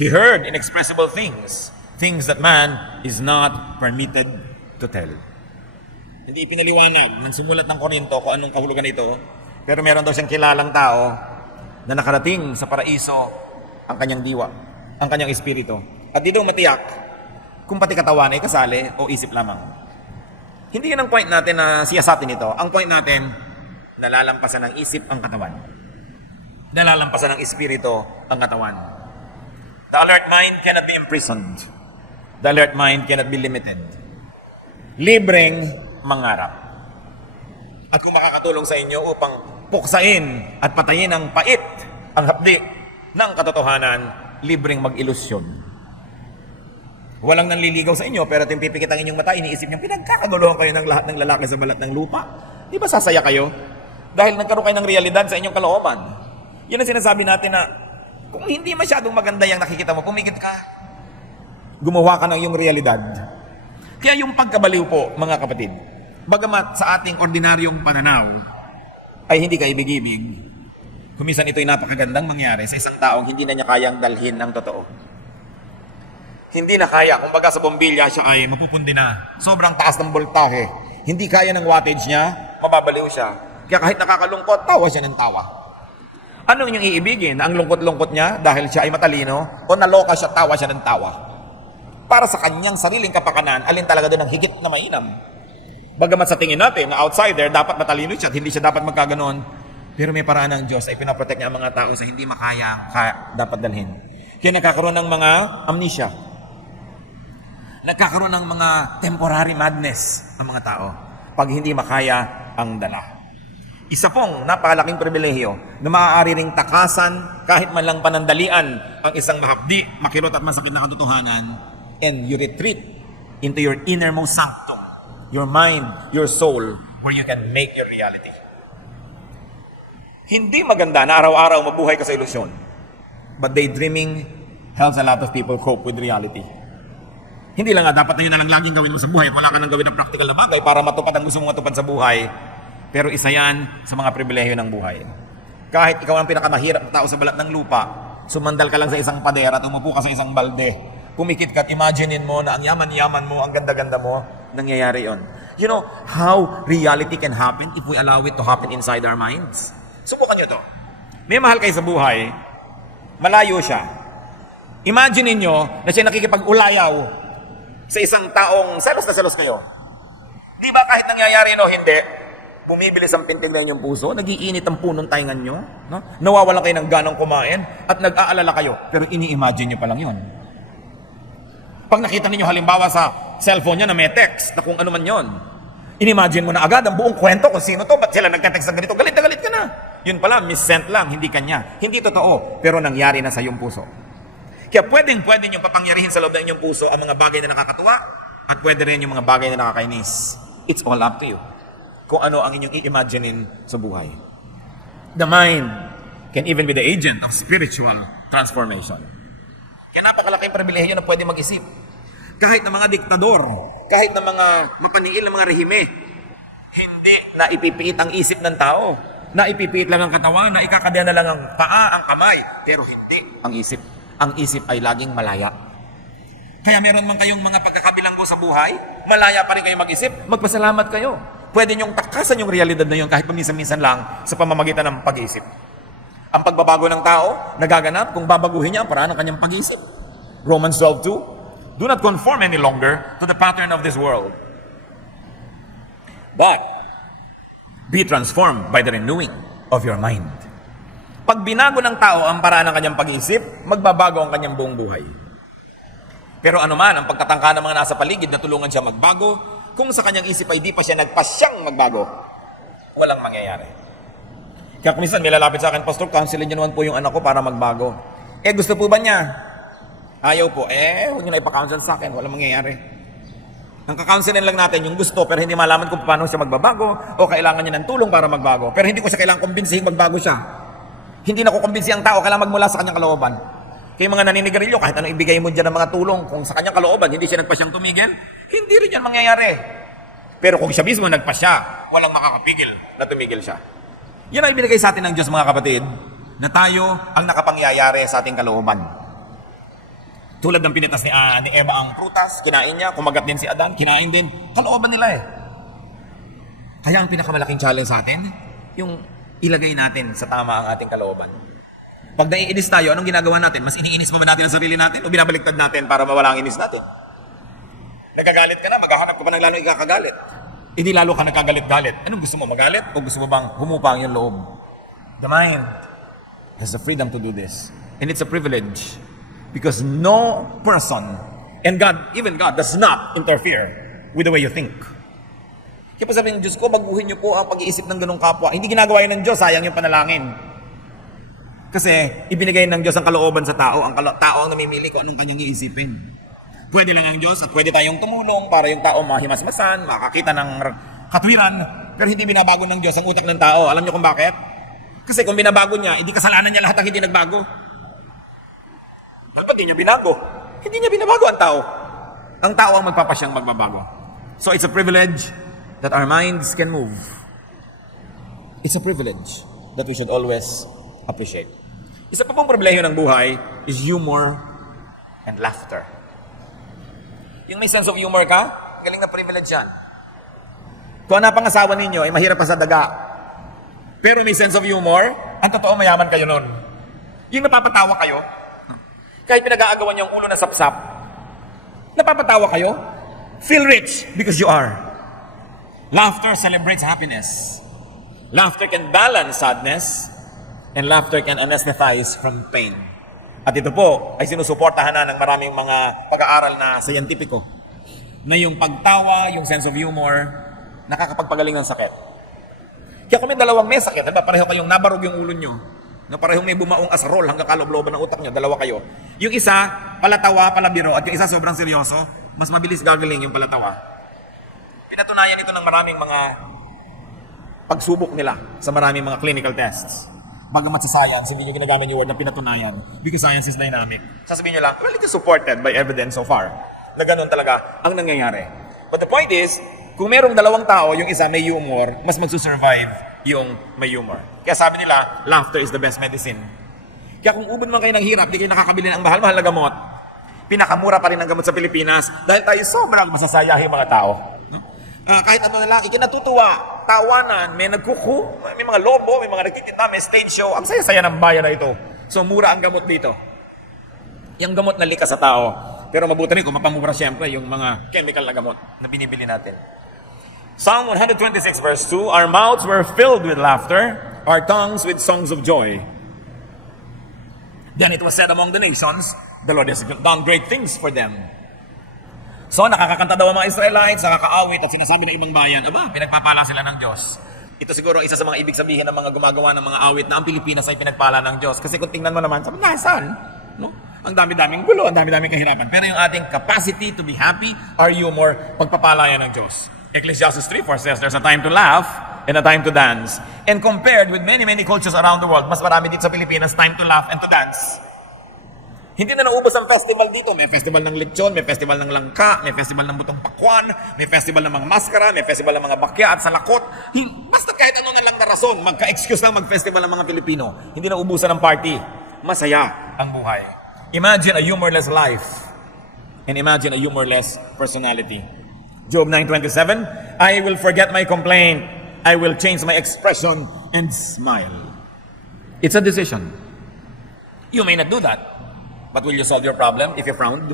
He heard inexpressible things, things that man is not permitted to tell. Hindi ipinaliwanag ng sumulat ng Korinto kung anong kahulugan ito, pero meron daw siyang kilalang tao na nakarating sa paraiso ang kanyang diwa, ang kanyang espiritu. At di daw matiyak kung pati katawan ay kasali o isip lamang. Hindi yun ang point natin na siyasatin ito. Ang point natin, nalalampasan ng isip ang katawan. Nalalampasan ng espiritu ang katawan. The alert mind cannot be imprisoned. The alert mind cannot be limited. Libreng mangarap. At kung makakatulong sa inyo upang puksain at patayin ang pait, ang hapdi ng katotohanan, libreng mag-ilusyon. Walang nanliligaw sa inyo, pero yung pipikit ang inyong mata, iniisip niyang pinagkakaguluhan kayo ng lahat ng lalaki sa balat ng lupa. Di ba sasaya kayo? Dahil nagkaroon kayo ng realidad sa inyong kalooban. Yun ang sinasabi natin na kung hindi masyadong maganda yung nakikita mo, pumikit ka. Gumawa ka ng iyong realidad. Kaya yung pagkabaliw po, mga kapatid, bagamat sa ating ordinaryong pananaw ay hindi ka ibig-ibig, kumisan ito'y napakagandang mangyari sa isang taong hindi na niya kayang dalhin ang totoo. Hindi na kaya, kumbaga sa bombilya siya ay mapupundi na. Sobrang taas ng voltahe. Hindi kaya ng wattage niya, mababaliw siya. Kaya kahit nakakalungkot, tawa siya ng tawa. Ano yung iibigin? Ang lungkot-lungkot niya dahil siya ay matalino? O naloka siya, tawa siya ng tawa? Para sa kanyang sariling kapakanan, alin talaga doon ang higit na mainam? Bagamat sa tingin natin na outsider, dapat matalino siya at hindi siya dapat magkaganon. Pero may paraan ng Diyos ay pinaprotect niya ang mga tao sa hindi makaya dapat dalhin. Kaya nagkakaroon ng mga amnesia. Nagkakaroon ng mga temporary madness ang mga tao pag hindi makaya ang dala. Isa pong napakalaking pribilehiyo na maaari ring takasan kahit man lang panandalian ang isang mahapdi, makirot at masakit na katotohanan, and you retreat into your innermost sanctum, your mind, your soul, where you can make your reality. Hindi maganda na araw-araw mabuhay ka sa ilusyon, but daydreaming helps a lot of people cope with reality. Hindi lang dapat na yun na lang laging gawin mo sa buhay. Wala ka nang gawin ng practical na bagay para matupad ang gusto mong matupad sa buhay. Pero isa yan sa mga pribilehyo ng buhay. Kahit ikaw ang pinakamahirap na tao sa balat ng lupa, sumandal ka lang sa isang pader at umupo ka sa isang balde. Pumikit ka at imaginein mo na ang yaman-yaman mo, ang ganda-ganda mo, nangyayari yon. You know how reality can happen if we allow it to happen inside our minds? Subukan nyo to. May mahal kayo sa buhay, malayo siya. Imagine niyo na siya nakikipag-ulayaw sa isang taong selos na selos kayo. Di ba kahit nangyayari no, hindi, Bumibilis ang pintig na inyong puso, nagiinit ang punong taingan nyo, no? Nawawalan kayo ng ganang kumain, at nag-aalala kayo, pero ini-imagine nyo pa lang yun. Pag nakita ninyo halimbawa sa cellphone nyo na may text, na kung ano man yun, inimagine mo na agad ang buong kwento kung sino to, ba't sila nagka-text ng ganito, galit na galit ka na. Yun pala, mis-sent lang, hindi kanya. Hindi totoo, pero nangyari na sa iyong puso. Kaya pwede nyo papangyarihin sa loob ng inyong puso ang mga bagay na nakakatuwa, at pwede rin yung mga bagay na nakakainis. It's all up to you. Kung ano ang inyong i-imaginein sa buhay. The mind can even be the agent of spiritual transformation. Kaya napakalaking pribilehiyo na pwede mag-isip. Kahit ng mga diktador, kahit ng mga mapaniil ng mga rehime, hindi na ipipiit ang isip ng tao. Na ipipiit lang ang katawan, na ikakadya na lang ang paa, ang kamay. Pero hindi ang isip. Ang isip ay laging malaya. Kaya meron man kayong mga pagkakabilanggo sa buhay, malaya pa rin kayo mag-isip, magpasalamat kayo. Pwede niyong takasan yung realidad na yun kahit paminsan-minsan lang sa pamamagitan ng pag-iisip. Ang pagbabago ng tao, nagaganap kung babaguhin niya ang paraan ng kanyang pag-iisip. Romans 12:2, do not conform any longer to the pattern of this world, but be transformed by the renewing of your mind. Pag binago ng tao ang paraan ng kanyang pag-iisip, magbabago ang kanyang buong buhay. Pero anuman ang pagtatangka ng mga nasa paligid na tulungan siya magbago, kung sa kanyang isip ay di pa siya nagpasyang magbago, walang mangyayari. Kaya kung minsan may lalapit sa akin, Pastor, counselin niyo naman po yung anak ko para magbago. Gusto po ba niya? Ayaw po. Huwag niyo na ipa-counsel sa akin, walang mangyayari. Ang ka-counselin lang natin yung gusto, pero hindi malaman kung paano siya magbabago o kailangan niya ng tulong para magbago. Pero hindi ko siya kailangan kumbinsihin magbago siya. Hindi na kukumbinsi ang tao, kailangan magmula sa kanyang kalooban. Kaya mga naninigarilyo, kahit anong ibigay mo dyan ng mga tulong, kung sa kanyang kalooban, hindi siya nagpasyang tumigil, hindi rin yan mangyayari. Pero kung siya mismo nagpasya, walang makakapigil na tumigil siya. Yan ang ibinigay sa atin ng Diyos, mga kapatid, na tayo ang nakapangyayari sa ating kalooban. Tulad ng pinitas ni Eva ang prutas, kinain niya, kumagat din si Adan, kinain din, kalooban nila eh. Kaya ang pinakamalaking challenge sa atin, yung ilagay natin sa tama ang ating kalooban. Pag naiinis tayo, anong ginagawa natin? Mas iniinis pa ba natin ang sarili natin o binabaliktad natin para mawala ang inis natin? Nagkagalit ka na, maghahanap ka pa ng lalong ikakagalit. Hindi lalo ka nagkagalit-galit. Anong gusto mo, magalit? O gusto mo bang humupang yung loob? The mind has the freedom to do this. And it's a privilege. Because no person, and God, even God, does not interfere with the way you think. Kaya pa sabihin ng Diyos ko, baguhin niyo po ang pag-iisip ng ganong kapwa. Hindi ginagawa yun ng Diyos, sayang yung panalangin. Kasi ibinigay ng Diyos ang kalooban sa tao. Ang tao ang namimili kung anong kanyang iisipin. Pwede lang ang Diyos at pwede tayong tumulong para yung tao mahimas-masan, makakita ng katwiran. Pero hindi binabago ng Diyos ang utak ng tao. Alam niyo kung bakit? Kasi kung binabago niya, hindi kasalanan niya lahat ang hindi nagbago. Dapat hindi niya binago. Hindi niya binabago ang tao. Ang tao ang magpapasyang magbabago. So it's a privilege that our minds can move. It's a privilege that we should always appreciate. Isa pa pong pribilehiyo ng buhay is humor and laughter. Yung may sense of humor ka, galing na privilege yan. Kung ang napangasawa ninyo ay mahirap pa sa daga, pero may sense of humor, ang totoo mayaman kayo nun. Yung napapatawa kayo, kahit pinag-aagawan niyo ang ulo na sapsap, napapatawa kayo, feel rich because you are. Laughter celebrates happiness. Laughter can balance sadness, and laughter can anesthetize from pain. At ito po ay sinusuportahan na ng maraming mga pag-aaral na scientifico na yung pagtawa, yung sense of humor, nakakapagpagaling ng sakit. Kaya kung may dalawang may sakit, diba, pareho kayong nabarog yung ulo nyo, na parehong may bumaong asarol hanggang kaloob-looban ng utak nyo, dalawa kayo. Yung isa, palatawa, palabiro, at yung isa sobrang seryoso, mas mabilis gagaling yung palatawa. Pinatunayan ito ng maraming mga pagsubok nila sa maraming mga clinical tests. Bagamat sa science, hindi nyo ginagamit yung word na pinatunayan because science is dynamic. Sasabihin nyo lang, well, it is supported by evidence so far na ganun talaga ang nangyayari. But the point is, kung merong dalawang tao, yung isa may humor, mas magsusurvive yung may humor. Kaya sabi nila, laughter is the best medicine. Kaya kung ubod man kayo ng hirap, di kayo nakakabili ng mahal-mahal na gamot, pinakamura pa rin ang gamot sa Pilipinas dahil tayo sobrang masasayahin mga tao. Kahit ano na lang, ikinatutuwa, tawanan, may nagkuku, may mga lobo, may mga nagtitinda, may stage show. Ang saya-saya ng bayan na ito. So, mura ang gamot dito. Yung gamot na likas sa tao. Pero mabuti rin kung mapamura siyempre yung mga chemical na gamot na binibili natin. Psalm 126 verse 2, our mouths were filled with laughter, our tongues with songs of joy. Then it was said among the nations, the Lord has done great things for them. So nakakakanta daw ang mga Israelites, nakakaawit at sinasabi ng ibang bayan, aba, pinagpapala sila ng Diyos. Ito siguro isa sa mga ibig sabihin ng mga gumagawa ng mga awit na ang Pilipinas ay pinagpala ng Diyos. Kasi kung tingnan mo naman, sabi, nasaan? No? Ang dami-daming gulo, ang dami-daming kahirapan. Pero yung ating capacity to be happy, our humor, pagpapalaya ng Diyos. Ecclesiastes 3:4 says, there's a time to laugh and a time to dance. And compared with many cultures around the world, mas marami dito sa Pilipinas time to laugh and to dance. Hindi na naubos ang festival dito. May festival ng lechon, may festival ng langka, may festival ng butong pakwan, may festival ng mga maskara, may festival ng mga bakya at salakot. Basta kahit ano na lang na rason, magka-excuse lang mag-festival ng mga Pilipino. Hindi na ubusan ng party. Masaya ang buhay. Imagine a humorless life. And imagine a humorless personality. Job 9:27, I will forget my complaint. I will change my expression and smile. It's a decision. You may not do that. But will you solve your problem if you frowned?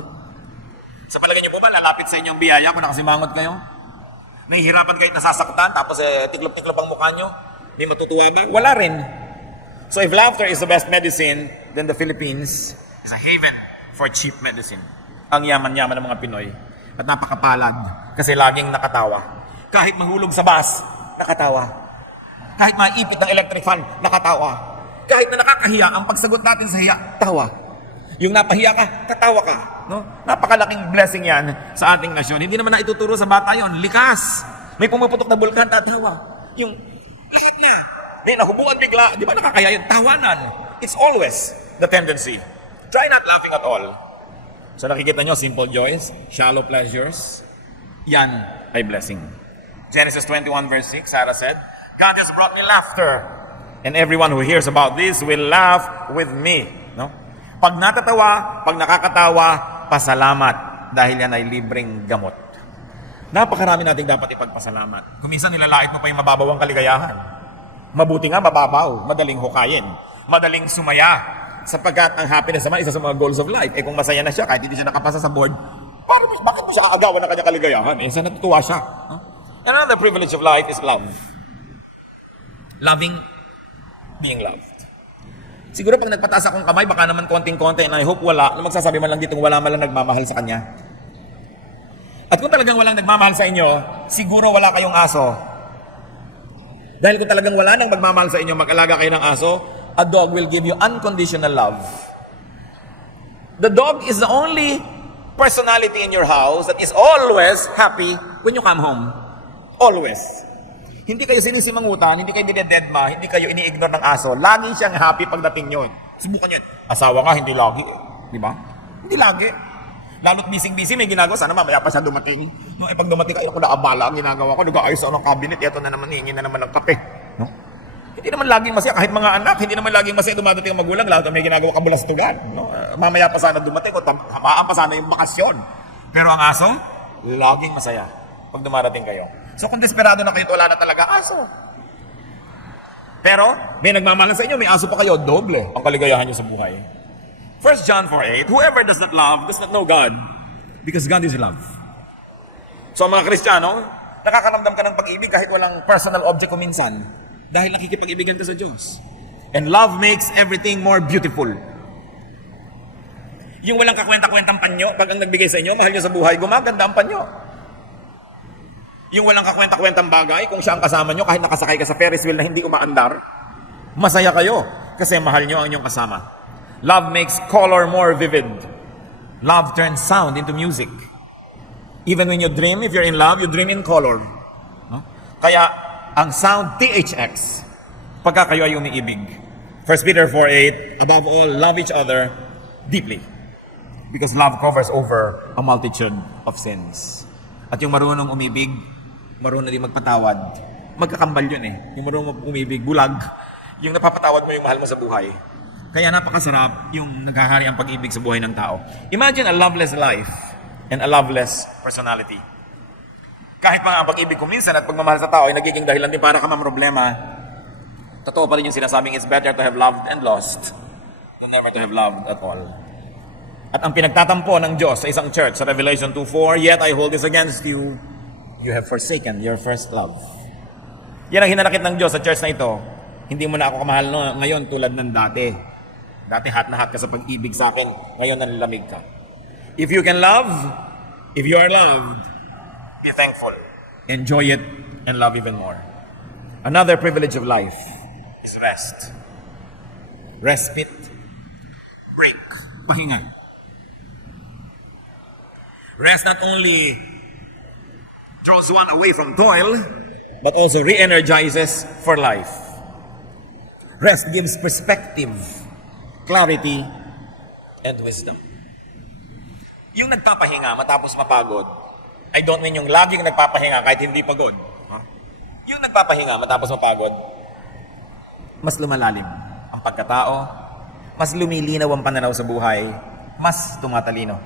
Sa palagay niyo po ba, lalapit sa inyong biyaya kung nakasimangot kayo? Nahihirapan kayo nasasaktan, tapos tiklop-tiklop ang mukha nyo? May matutuwa ba? Wala rin. So if laughter is the best medicine, then the Philippines is a haven for cheap medicine. Ang yaman-yaman ng mga Pinoy. At napakapalad kasi laging nakatawa. Kahit mahulog sa bus, nakatawa. Kahit maipit ng electric fan, nakatawa. Kahit na nakakahiya, ang pagsagot natin sa hiya, tawa. Yung napahiya ka, tatawa ka. No? Napakalaking blessing yan sa ating nasyon. Hindi naman na ituturo sa bata yon. Likas. May pumuputok na bulkan, tatawa. Yung lahat na. May nahubuan bigla. Di ba nakakaya yun? Tawanan. It's always the tendency. Try not laughing at all. So nakikita nyo, simple joys, shallow pleasures. Yan ay blessing. Genesis 21 verse 6, Sarah said, God has brought me laughter. And everyone who hears about this will laugh with me. No? Pag natatawa, pag nakakatawa, pasalamat dahil yan ay libreng gamot. Napakarami nating dapat ipagpasalamat. Kung minsan nilalait mo pa yung mababawang kaligayahan. Mabuti nga mababaw, madaling hukayin, madaling sumaya. Sapagkat ang happiness naman isa sa mga goals of life. Kung masaya na siya, kahit hindi siya nakapasa sa board, bakit mo siya aagawan ng kanyang kaligayahan? Saan natutuwa siya? Huh? Another privilege of life is love. Loving, being loved. Siguro pag nagpataas akong kamay, baka naman konting-konti, and I hope wala, na magsasabi man lang ditong wala man lang nagmamahal sa kanya. At kung talagang walang nagmamahal sa inyo, siguro wala kayong aso. Dahil kung talagang wala nang magmamahal sa inyo, mag-alaga kayo ng aso, a dog will give you unconditional love. The dog is the only personality in your house that is always happy when you come home. Always. Hindi kayo sinisimangutan, hindi kayo dinededma, hindi kayo ini-ignore ng aso. Lagi siyang happy pagdating nyo. Subukan yun. Asawa ka, hindi lagi. Di ba? Hindi lagi. Lalo't busy-busy, may ginagawa. Sana mamaya pa siya dumating. No, pag dumating ka, ako naabala ang ginagawa ko. Nag-aayos ako ng cabinet. Ito na naman, hingin na naman ng kape. No? Hindi naman laging masaya. Kahit mga anak, hindi naman laging masaya dumadating ang magulang. Lalo may ginagawa kabulastugan. No? Mamaya pa sana dumating o hamaan pa sana yung bakasyon. Pero ang aso, laging masaya pag dumarating kayo. So kung desperado na kayo, wala na talaga aso. Pero may nagmamahal sa inyo, may aso pa kayo, doble ang kaligayahan nyo sa buhay. 1 John 4:8, whoever does not love does not know God, because God is love. So mga Kristiyano, nakakaramdam ka ng pag-ibig kahit walang personal object ko minsan, dahil nakikipag-ibigan ka sa Diyos. And love makes everything more beautiful. Yung walang kakwenta-kwentang panyo, pag ang nagbigay sa inyo, mahal nyo sa buhay, gumaganda ang panyo. Yung walang kakwenta-kwentang bagay, kung siya ang kasama nyo, kahit nakasakay ka sa Ferris wheel na hindi umaandar, masaya kayo kasi mahal nyo ang inyong kasama. Love makes color more vivid. Love turns sound into music. Even when you dream, if you're in love, you dream in color. No? Kaya, ang sound THX, pagka kayo ay umiibig. 1 Peter 4:8, above all, love each other deeply. Because love covers over a multitude of sins. At yung marunong umibig, marunong din magpatawad. Magkakambal yun eh. Yung marunong umibig, bulag. Yung napapatawad mo yung mahal mo sa buhay. Kaya napakasarap yung naghahari ang pag-ibig sa buhay ng tao. Imagine a loveless life and a loveless personality. Kahit pa nga ang pag-ibig ko minsan at pagmamahal sa tao ay nagiging dahilan din para ka problema, totoo pa rin yung sinasabing it's better to have loved and lost than never to have loved at all. At ang pinagtatampo ng Diyos sa isang church sa Revelation 2:4, yet I hold this against you. you have forsaken your first love. Yan ang hinanakit ng Diyos sa church na ito. Hindi mo na ako kamahal no, ngayon tulad ng dati. Dati hat na hat ka sa pag-ibig sa akin, ngayon nanlalamig ka. If you can love, if you are loved, be thankful. Enjoy it and love even more. Another privilege of life is rest. Respite. Break. Pahinga. Rest not only draws one away from toil, but also re-energizes for life. Rest gives perspective, clarity, and wisdom. Yung nagpapahinga matapos mapagod, I don't mean yung laging nagpapahinga kahit hindi pagod. Yung nagpapahinga matapos mapagod, mas lumalalim ang pagkatao, mas lumilinaw ang pananaw sa buhay, mas tumatalino.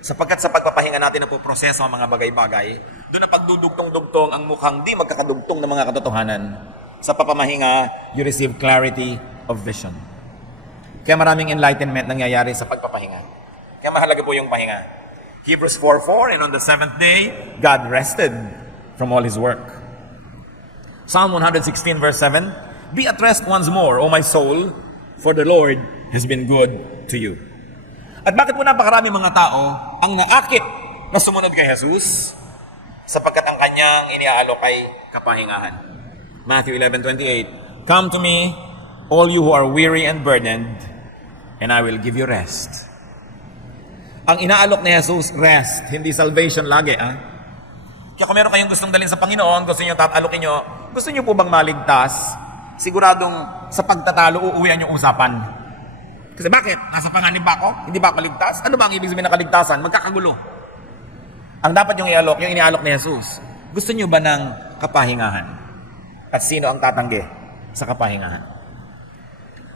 Sapagkat sa pagpapahinga natin napoproseso ang mga bagay-bagay, doon na pagdudugtong-dugtong ang mukhang di magkakadugtong ng mga katotohanan. Sa papamahinga, you receive clarity of vision. Kaya maraming enlightenment nangyayari sa pagpapahinga. Kaya mahalaga po yung pahinga. Hebrews 4:4, and on the seventh day, God rested from all His work. Psalm 116 verse 7, be at rest once more, O my soul, for the Lord has been good to you. At bakit po napakarami mga tao ang naakit na sumunod kay Jesus? Sapagkat ang kanyang iniaalok ay kapahingahan. Matthew 11:28, come to me, all you who are weary and burdened, and I will give you rest. Ang inaalok ni Jesus, rest, hindi salvation lagi. Kaya kung meron kayong gustong dalhin sa Panginoon, gusto nyo tatalokin nyo, gusto nyo po bang maligtas? Siguradong sa pagtatalo, uuwian yung usapan. Kasi bakit? Nasa panganib ba ako? Hindi ba ako ligtas? Ano ba ang ibig sabihin ng kaligtasan? Magkakagulo. Ang dapat yung ialok, yung inialok ni Jesus, gusto nyo ba ng kapahingahan? At sino ang tatanggi sa kapahingahan?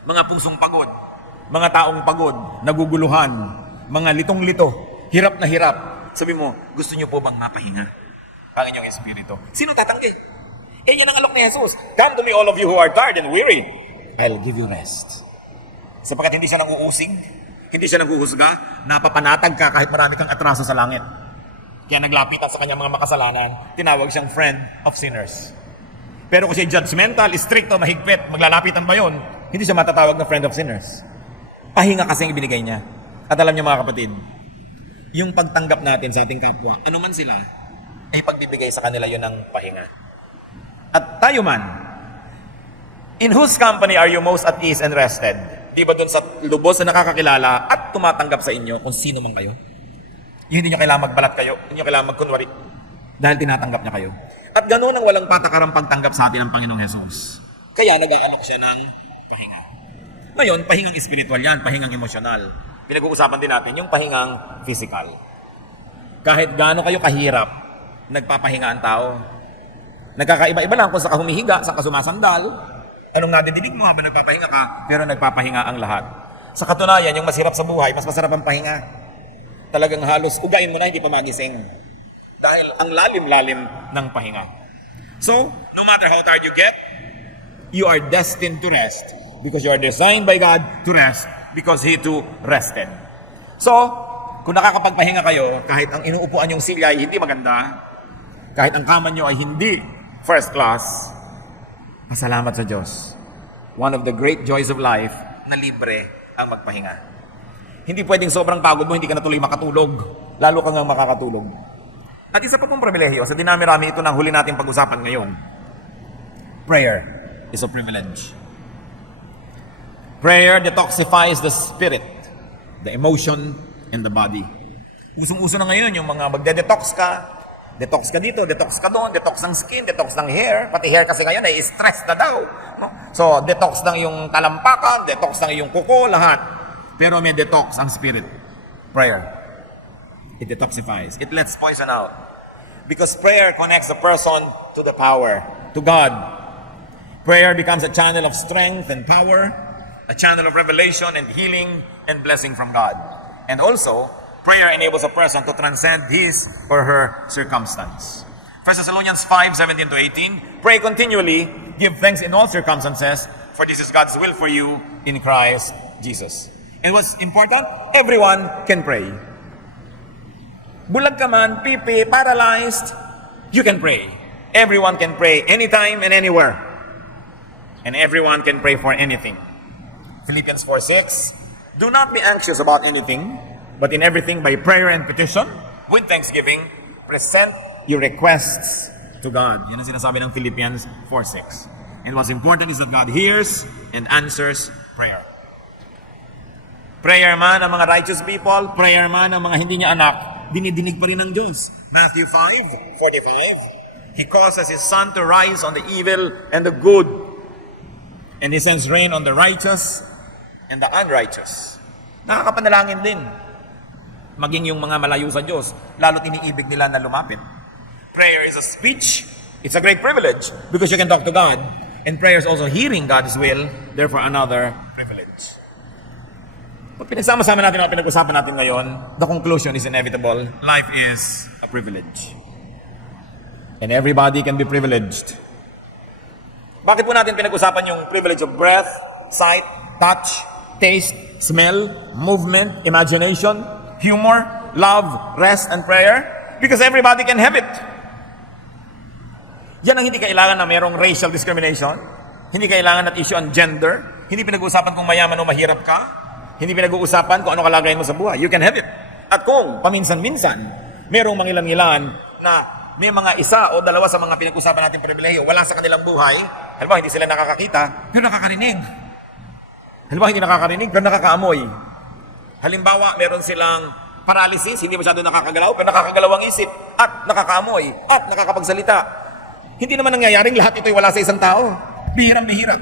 Mga pusong pagod, mga taong pagod, naguguluhan, mga litong-lito, hirap na hirap. Sabi mo, gusto nyo po bang mapahinga? Ang inyong espiritu. Sino tatanggi? Yan ang alok ni Jesus. Come to me all of you who are tired and weary. I'll give you rest. Sapagkat hindi siya nag-uusig, hindi siya naghuhusga, napapanatag ka kahit marami kang atraso sa langit. Kaya naglapitan sa kanyang mga makasalanan, tinawag siyang friend of sinners. Pero kung siya judgmental, stricto, mahigpit, maglalapitan ba yun? Hindi siya matatawag na friend of sinners. Pahinga kasi ang ibinigay niya. At alam niyo mga kapatid, yung pagtanggap natin sa ating kapwa, ano man sila, ay pagbibigay sa kanila yun ng pahinga. At tayo man, in whose company are you most at ease and rested? Di ba dun sa lubos na nakakakilala at tumatanggap sa inyo kung sino man kayo? Yung hindi nyo kailangan magbalat kayo, hindi nyo kailangan magkunwari, dahil tinatanggap niya kayo. At ganoon ang walang patakarang pagtanggap sa atin ng Panginoong Jesus. Kaya nag-aanok siya ng pahinga. Ngayon, pahingang espiritual yan, pahingang emosyonal. Pinag-uusapan din natin yung pahingang physical. Kahit gaano kayo kahirap, nagpapahinga ang tao. Nagkakaiba-iba lang kung saan ka humihiga, saan ka sumasandal. Anong nadidinig mo habang nagpapahinga ka, pero nagpapahinga ang lahat. Sa katunayan, yung masirap sa buhay, mas masarap ang pahinga. Talagang halos ugain mo na, hindi pa magising. Dahil ang lalim-lalim ng pahinga. So, no matter how tired you get, you are destined to rest because you are designed by God to rest because He too rested. So, kung nakakapagpahinga kayo, kahit ang inuupuan yung silya ay hindi maganda, kahit ang kama nyo ay hindi first class, pasalamat sa Diyos. One of the great joys of life na libre ang magpahinga. Hindi pwedeng sobrang pagod mo, hindi ka na tuloy makatulog. Lalo ka nga makakatulog. At isa pa pong pribilehiyo, sa dinami-rami ito ng huli nating pag-usapan ngayon. Prayer is a privilege. Prayer detoxifies the spirit, the emotion, and the body. Usong-uso na ngayon yung mga magde-detox ka. Detox ka dito, detox ka doon, detox ng skin, detox ng hair. Pati hair kasi ngayon ay stress na daw. No? So, detox ng yung talampakan, detox ng yung kuko, lahat. Pero may detox ang spirit. Prayer. It detoxifies. It lets poison out. Because prayer connects the person to the power, to God. Prayer becomes a channel of strength and power, a channel of revelation and healing and blessing from God. And also, prayer enables a person to transcend his or her circumstance. 1 Thessalonians 5:17-18, pray continually, give thanks in all circumstances, for this is God's will for you in Christ Jesus. And what's important? Everyone can pray. Bulag ka man, pipi, paralyzed, You can pray. Everyone can pray anytime and anywhere. And everyone can pray for anything. Philippians 4:6, do not be anxious about anything, but in everything by prayer and petition, with thanksgiving, present your requests to God. Yan ang sinasabi ng Philippians 4:6. And what's important is that God hears and answers prayer. Prayer man ng mga righteous people, prayer man ng mga hindi niya anak, dinidinig pa rin ng Diyos. Matthew 5:45, He causes His sun to rise on the evil and the good, and He sends rain on the righteous and the unrighteous. Nakakapanalangin din. Maging yung mga malayo sa Diyos, lalo't iniibig nila na lumapit. Prayer is a speech. It's a great privilege because you can talk to God. And prayer is also hearing God's will, therefore another privilege. Pag pinagsama-sama natin ang pinag-usapan natin ngayon, the conclusion is inevitable. Life is a privilege. And everybody can be privileged. Bakit po natin pinag-usapan yung privilege of breath, sight, touch, taste, smell, movement, imagination, humor, love, rest, and prayer? Because everybody can have it. Yan ang hindi kailangan na mayroong racial discrimination. Hindi kailangan at issue ang gender. Hindi pinag-uusapan kung mayaman o mahirap ka. Hindi pinag-uusapan kung ano kalagayan mo sa buhay. You can have it. At kung paminsan-minsan, mayroong mangilan-ngilan na may mga isa o dalawa sa mga pinag-usapan natin pribilehiyo, wala sa kanilang buhay, halimbawa hindi sila nakakakita, pero nakakarinig. Halimbawa hindi nakakarinig, pero nakakaamoy. Halimbawa, meron silang paralysis, hindi masyado nakakagalaw, pero nakakagalaw ang isip, at nakakaamoy, at nakakapagsalita. Hindi naman nangyayaring lahat ito'y wala sa isang tao. Bihirang-bihira.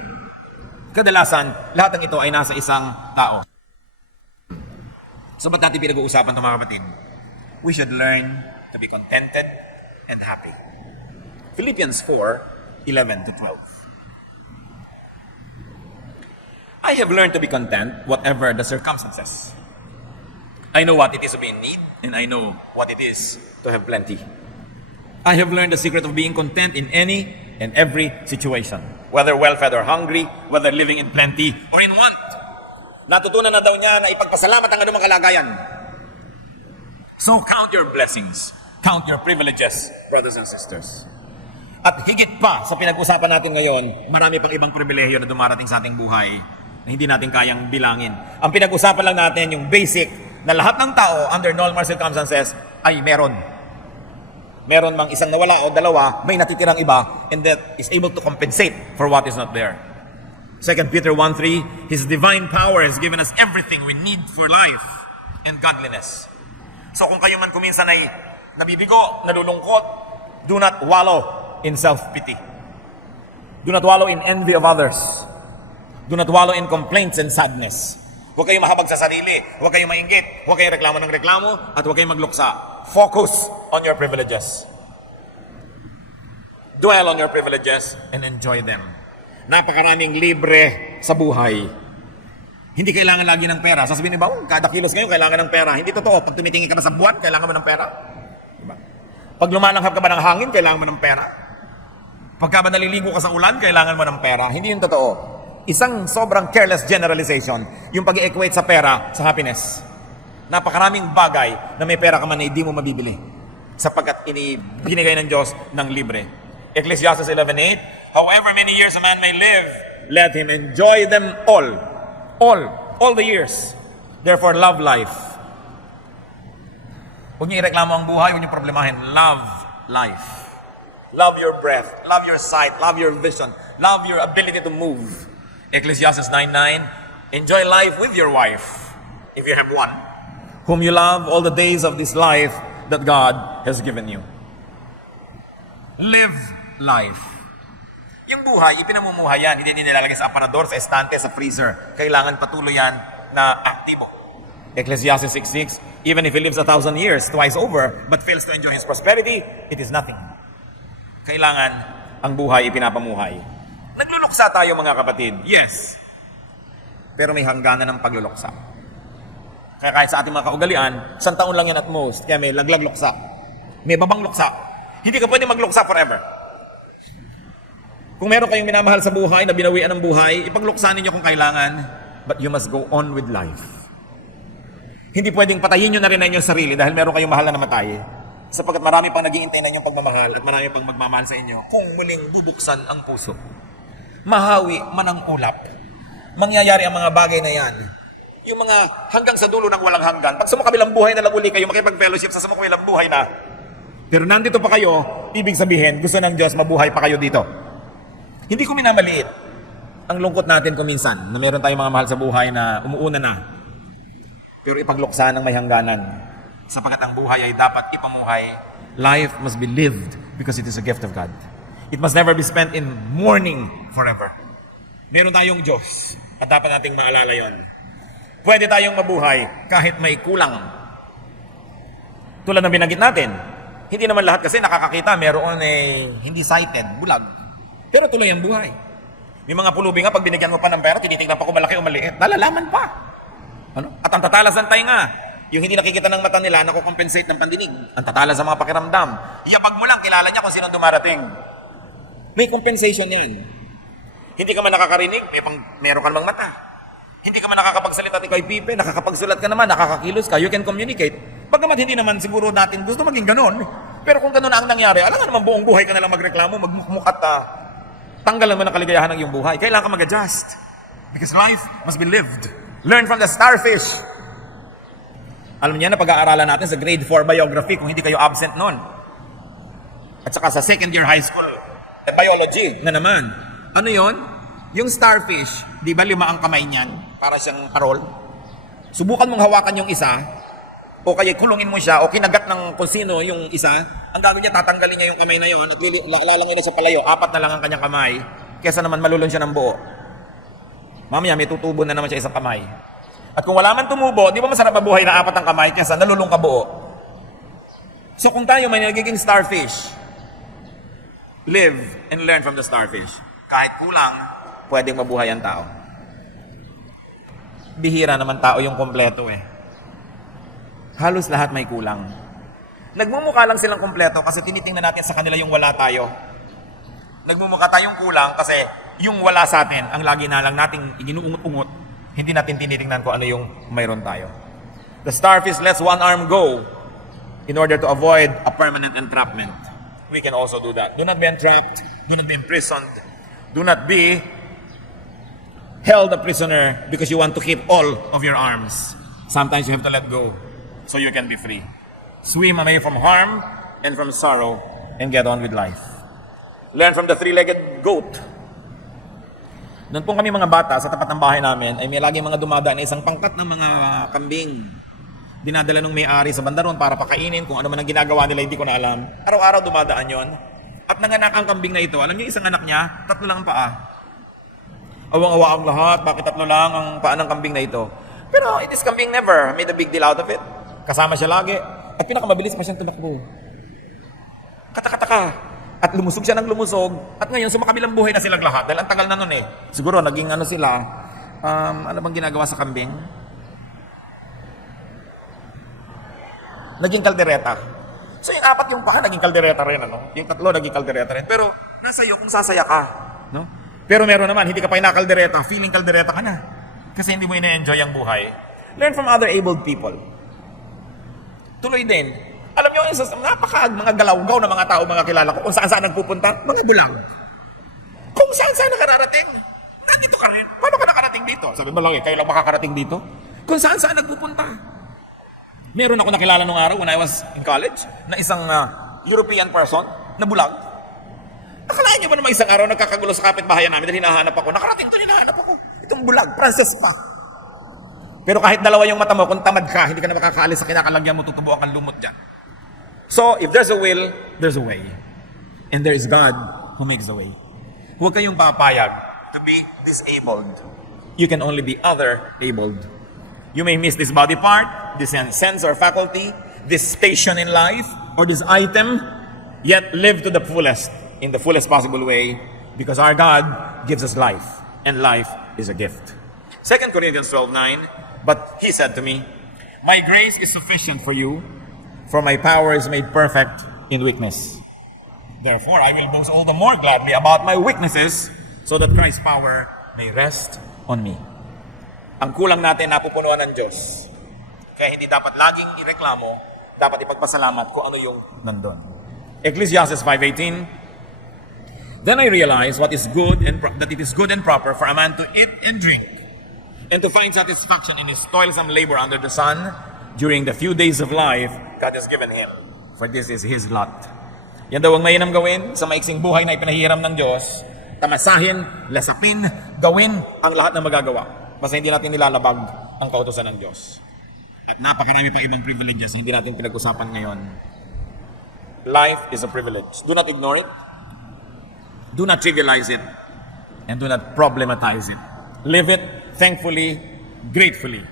Kadalasan, lahat ng ito ay nasa isang tao. So ba't natin pinag-uusapan ito mga kapatid? We should learn to be contented and happy. Philippians 4:11-12. I have learned to be content whatever the circumstances. I know what it is to be in need, and I know what it is to have plenty. I have learned the secret of being content in any and every situation, whether well-fed or hungry, whether living in plenty or in want. Natutunan na daw niya na ipagpasalamat ang anumang kalagayan. So count your blessings, count your privileges, brothers and sisters. At higit pa sa pinag-usapan natin ngayon, marami pang ibang pribilehiyo na dumarating sa ating buhay na hindi natin kayang bilangin. Ang pinag-usapan lang natin yung basic na lahat ng tao under normal circumstances ay meron. Meron mang isang nawala o dalawa, may natitirang iba, and that is able to compensate for what is not there. 2 Peter 1:3, His divine power has given us everything we need for life and godliness. So kung kayo man kuminsan ay nabibigo, nalulungkot, do not wallow in self-pity. Do not wallow in envy of others. Do not wallow in complaints and sadness. Huwag kayong mahabag sa sarili. Huwag kayong mainggit. Huwag kayong reklamo ng reklamo. At huwag kayong magluksa. Focus on your privileges. Dwell on your privileges and enjoy them. Napakaraming libre sa buhay. Hindi kailangan lagi ng pera. Sasabihin ni ba, kada kilos ngayon kailangan ng pera. Hindi totoo. Pag tumitingin ka na sa buwan, kailangan mo ng pera. Diba? Pag lumalanghap ka ba ng hangin, kailangan mo ng pera. Pagka ba naliligo ka sa ulan, kailangan mo ng pera. Hindi yun totoo. Isang sobrang careless generalization, yung pag-equate sa pera sa happiness. Napakaraming bagay na may pera ka man na hindi mo mabibili sapagkat binigay ng Diyos ng libre. Ecclesiastes 11:8, however many years a man may live, let him enjoy them all. All the years. Therefore, love life. Huwag niyo ireklamo ang buhay, huwag niyo problemahin. Love life. Love your breath, love your sight, love your vision, love your ability to move. Ecclesiastes 9:9, enjoy life with your wife, if you have one, whom you love all the days of this life that God has given you. Live life. Yung buhay, ipinamumuhay yan. Hindi nilalagay sa aparador, sa estante, sa freezer. Kailangan patuloy yan na aktibo. Ecclesiastes 6:6, even if he lives 1,000 years, twice over, but fails to enjoy his prosperity, it is nothing. Kailangan ang buhay ipinapamuhay. Nagluluksa tayo mga kapatid, yes. Pero may hangganan ng pagluluksa. Kaya kahit sa ating mga kaugalian, 1 taon lang yan at most, kaya may laglag luksa. May babang luksa. Hindi ka pwede magluksa forever. Kung meron kayong minamahal sa buhay, na binawian ng buhay, ipagluksa ninyo kung kailangan, but you must go on with life. Hindi pwedeng patayin nyo na rin ang inyong sarili dahil meron kayong mahal na namatay. Sapagkat marami pang nag-iintay na inyong pagmamahal at marami pang magmamahal sa inyo kung muling bubuksan ang puso. Mahawi man ang ulap. Mangyayari ang mga bagay na yan. Yung mga hanggang sa dulo ng walang hanggan. Pag sumakabilang buhay na lang uli kayo, makipag-fellowship sa sumakabilang buhay na. Pero nandito pa kayo, ibig sabihin, gusto ng Diyos, mabuhay pa kayo dito. Hindi ko minamaliit ang lungkot natin kung minsan na meron tayong mga mahal sa buhay na umuuna na. Pero ipagluksa ng may hangganan. Sapagkat ang buhay ay dapat ipamuhay. Life must be lived because it is a gift of God. It must never be spent in mourning forever. Meron tayong Diyos at dapat nating maalala yon. Pwede tayong mabuhay kahit may kulang. Tulad ng binanggit natin, hindi naman lahat kasi nakakakita, meron hindi sighted, bulag. Pero tuloy ang buhay. May mga pulubi nga, pag binigyan mo pa ng pera, tinitignan pa kung malaki o maliit. Nalalaman pa. Ano? At ang tatalas ng tainga, yung hindi nakikita ng mata nila, nakukompensate ng pandinig. Ang tatalas sa mga pakiramdam. Iyabag mo lang, kilala niya kung sino dumarating. May compensation yan. Hindi ka man nakakarinig, meron ka namang mata. Hindi ka man nakakapagsalita, ikaw ay pipe, nakakapagsulat ka naman, nakakakilos ka, you can communicate. Bagamat hindi naman siguro natin gusto maging ganun. Pero kung ganun ang nangyari, alam nga naman buong buhay ka na lang magreklamo, magmukmukat tanggalan mo ng kaligayahan ng iyong buhay. Kailangan ka mag-adjust. Because life must be lived. Learn from the starfish. Alam niya na pag-aaralan natin sa grade 4 biography kung hindi kayo absent noon. At saka sa second year high school, biology na naman. Ano yon? Yung starfish, di ba 5 ang kamay niyan? Para siyang parol. Subukan mong hawakan yung isa, o kaya kulungin mo siya, o kinagat ng kung sino yung isa, ang gagawin niya, tatanggalin niya yung kamay na yon at lalangin na siya palayo, 4 na lang ang kanyang kamay, kesa naman malulon siya ng buo. Mamaya may tutubo na naman siya isang kamay. At kung wala man tumubo, di ba masarap mabuhay na 4 ang kamay kesa nalulong ka buo? So kung tayo may nagiging starfish, live and learn from the starfish. Kahit kulang, pwedeng mabuhay ang tao. Bihira naman tao yung kompleto Halos lahat may kulang. Nagmumukha lang silang kompleto kasi tinitingnan natin sa kanila yung wala tayo. Nagmumukha tayong kulang kasi yung wala sa atin ang lagi na lang nating iginuungot-ungot. Hindi natin tinitingnan kung ano yung mayroon tayo. The starfish lets one arm go in order to avoid a permanent entrapment. We can also do that. Do not be entrapped. Do not be imprisoned. Do not be held a prisoner because you want to keep all of your arms. Sometimes you have to let go so you can be free. Swim away from harm and from sorrow and get on with life. Learn from the three-legged goat. Noon pong kami mga bata sa tapat ng bahay namin ay may lagi mga dumadaan na isang pangkat ng mga kambing. Dinadala nung may-ari sa bandaron para pakainin kung ano man ang ginagawa nila, hindi ko na alam. Araw-araw dumadaan yon. At nanganak ang kambing na ito. Alam niyo, isang anak niya, 3 lang ang paa. Awang-awa ang lahat, bakit 3 lang ang paa ng kambing na ito? Pero this kambing never made a big deal out of it. Kasama siya lagi. At pinakamabilis pa siyang tumakbo. Katakataka. At lumusog siya ng lumusog. At ngayon, sumakabilang buhay na silang lahat. Dahil ang tagal na nun Siguro, naging sila. Ano bang ginagawa sa kambing? Naging kaldereta. So yung 4 yung paa, naging kaldereta rin. Yung 3, naging kaldereta rin. Pero nasa iyo kung sasaya ka. No? Pero meron naman, hindi ka pa inakaldereta. Feeling kaldereta ka na. Kasi hindi mo ina-enjoy ang buhay. Learn from other abled people. Tuloy din. Alam niyo, mga galawgaw na mga tao, mga kilala ko, kung saan-saan nagpupunta, mga bulang. Kung saan-saan nakararating, nandito ka rin. Paano ka nakarating dito? Sabi mo lang kayo lang makakarating dito? Kung saan-saan nagpupunta. Meron ako nakilala nung araw when I was in college, na isang European person na bulag. Akalain niyo ba naman isang araw nagkakagulo sa kapitbahayan namin dahil hinahanap ako? Nakarating to, hinahanap ako. Itong bulag, Frances pa. Pero kahit 2 yung mata mo, kung tamad ka, hindi ka na makakaalis sa kinakalagyan mo, tutubo ang lumot dyan. So, if there's a will, there's a way. And there is God who makes the way. Huwag kayong papayag to be disabled. You can only be other-abled. You may miss this body part, this sense or faculty, this station in life, or this item, yet live to the fullest, in the fullest possible way, because our God gives us life, and life is a gift. 2 Corinthians 12:9, but he said to me, my grace is sufficient for you, for my power is made perfect in weakness. Therefore, I will boast all the more gladly about my weaknesses, so that Christ's power may rest on me. Ang kulang natin napupunuan ng Diyos. Kaya hindi dapat laging ireklamo, dapat ipagpasalamat kung ano yung nandun. Ecclesiastes 5:18, then I realized what is good and that it is good and proper for a man to eat and drink, and to find satisfaction in his toilsome labor under the sun during the few days of life God has given him, for this is his lot. Yan daw ang mainam gawin sa maiksing buhay na ipinahiram ng Diyos. Tamasahin, lasapin, gawin ang lahat na magagawa. Basta hindi natin nilalabag ang kautusan ng Diyos. At napakarami pang ibang privileges na hindi natin pinag-usapan ngayon. Life is a privilege. Do not ignore it. Do not trivialize it. And do not problematize it. Live it thankfully, gratefully.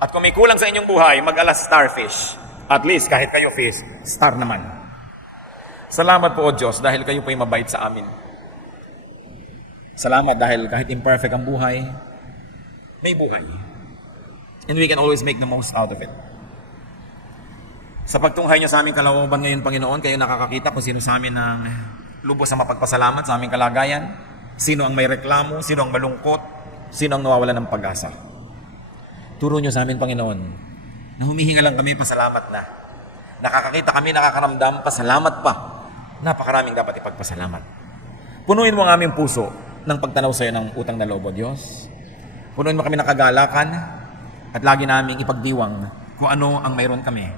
At kung may kulang sa inyong buhay, mag-alas starfish. At least kahit kayo fish, star naman. Salamat po o Diyos dahil kayo po'y mabait sa amin. Salamat dahil kahit imperfect ang buhay, may buhay. And we can always make the most out of it. Sa pagtunghay niyo sa aming kalooban ngayon, Panginoon, kayo nakakakita kung sino sa amin ang lubos na mapagpasalamat sa aming kalagayan, sino ang may reklamo, sino ang malungkot, sino ang nawawala ng pag-asa. Turo niyo sa amin, Panginoon, na humihinga lang kami, pasalamat na. Nakakakita kami, nakakaramdam, pasalamat pa. Napakaraming dapat ipagpasalamat. Punuin mo ang aming puso ng pagtanaw sa iyo ng utang na loob, O Diyos. Punuin mo kami ng kagalakan at lagi naming ipagdiwang kung ano ang mayroon kami.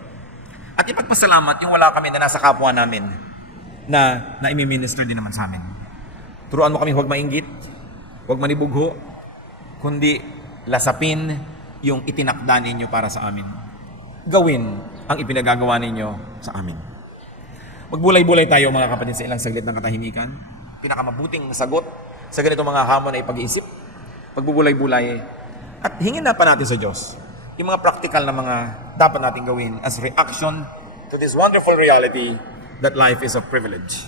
At ipagpasalamat yung wala kami na nasa kapwa namin na imi-minister din naman sa amin. Turuan mo kami huwag mainggit, huwag manibugho, kundi lasapin yung itinakda ninyo para sa amin. Gawin ang ipinagagawa ninyo sa amin. Magbulay-bulay tayo mga kapatid sa ilang saglit ng katahimikan. Pinakamabuting sagot sa ganito mga hamon na ipag-iisip. Pagbubulay-bulay. At hingin na pa natin sa Diyos yung mga practical na mga dapat natin gawin as reaction to this wonderful reality that life is a privilege.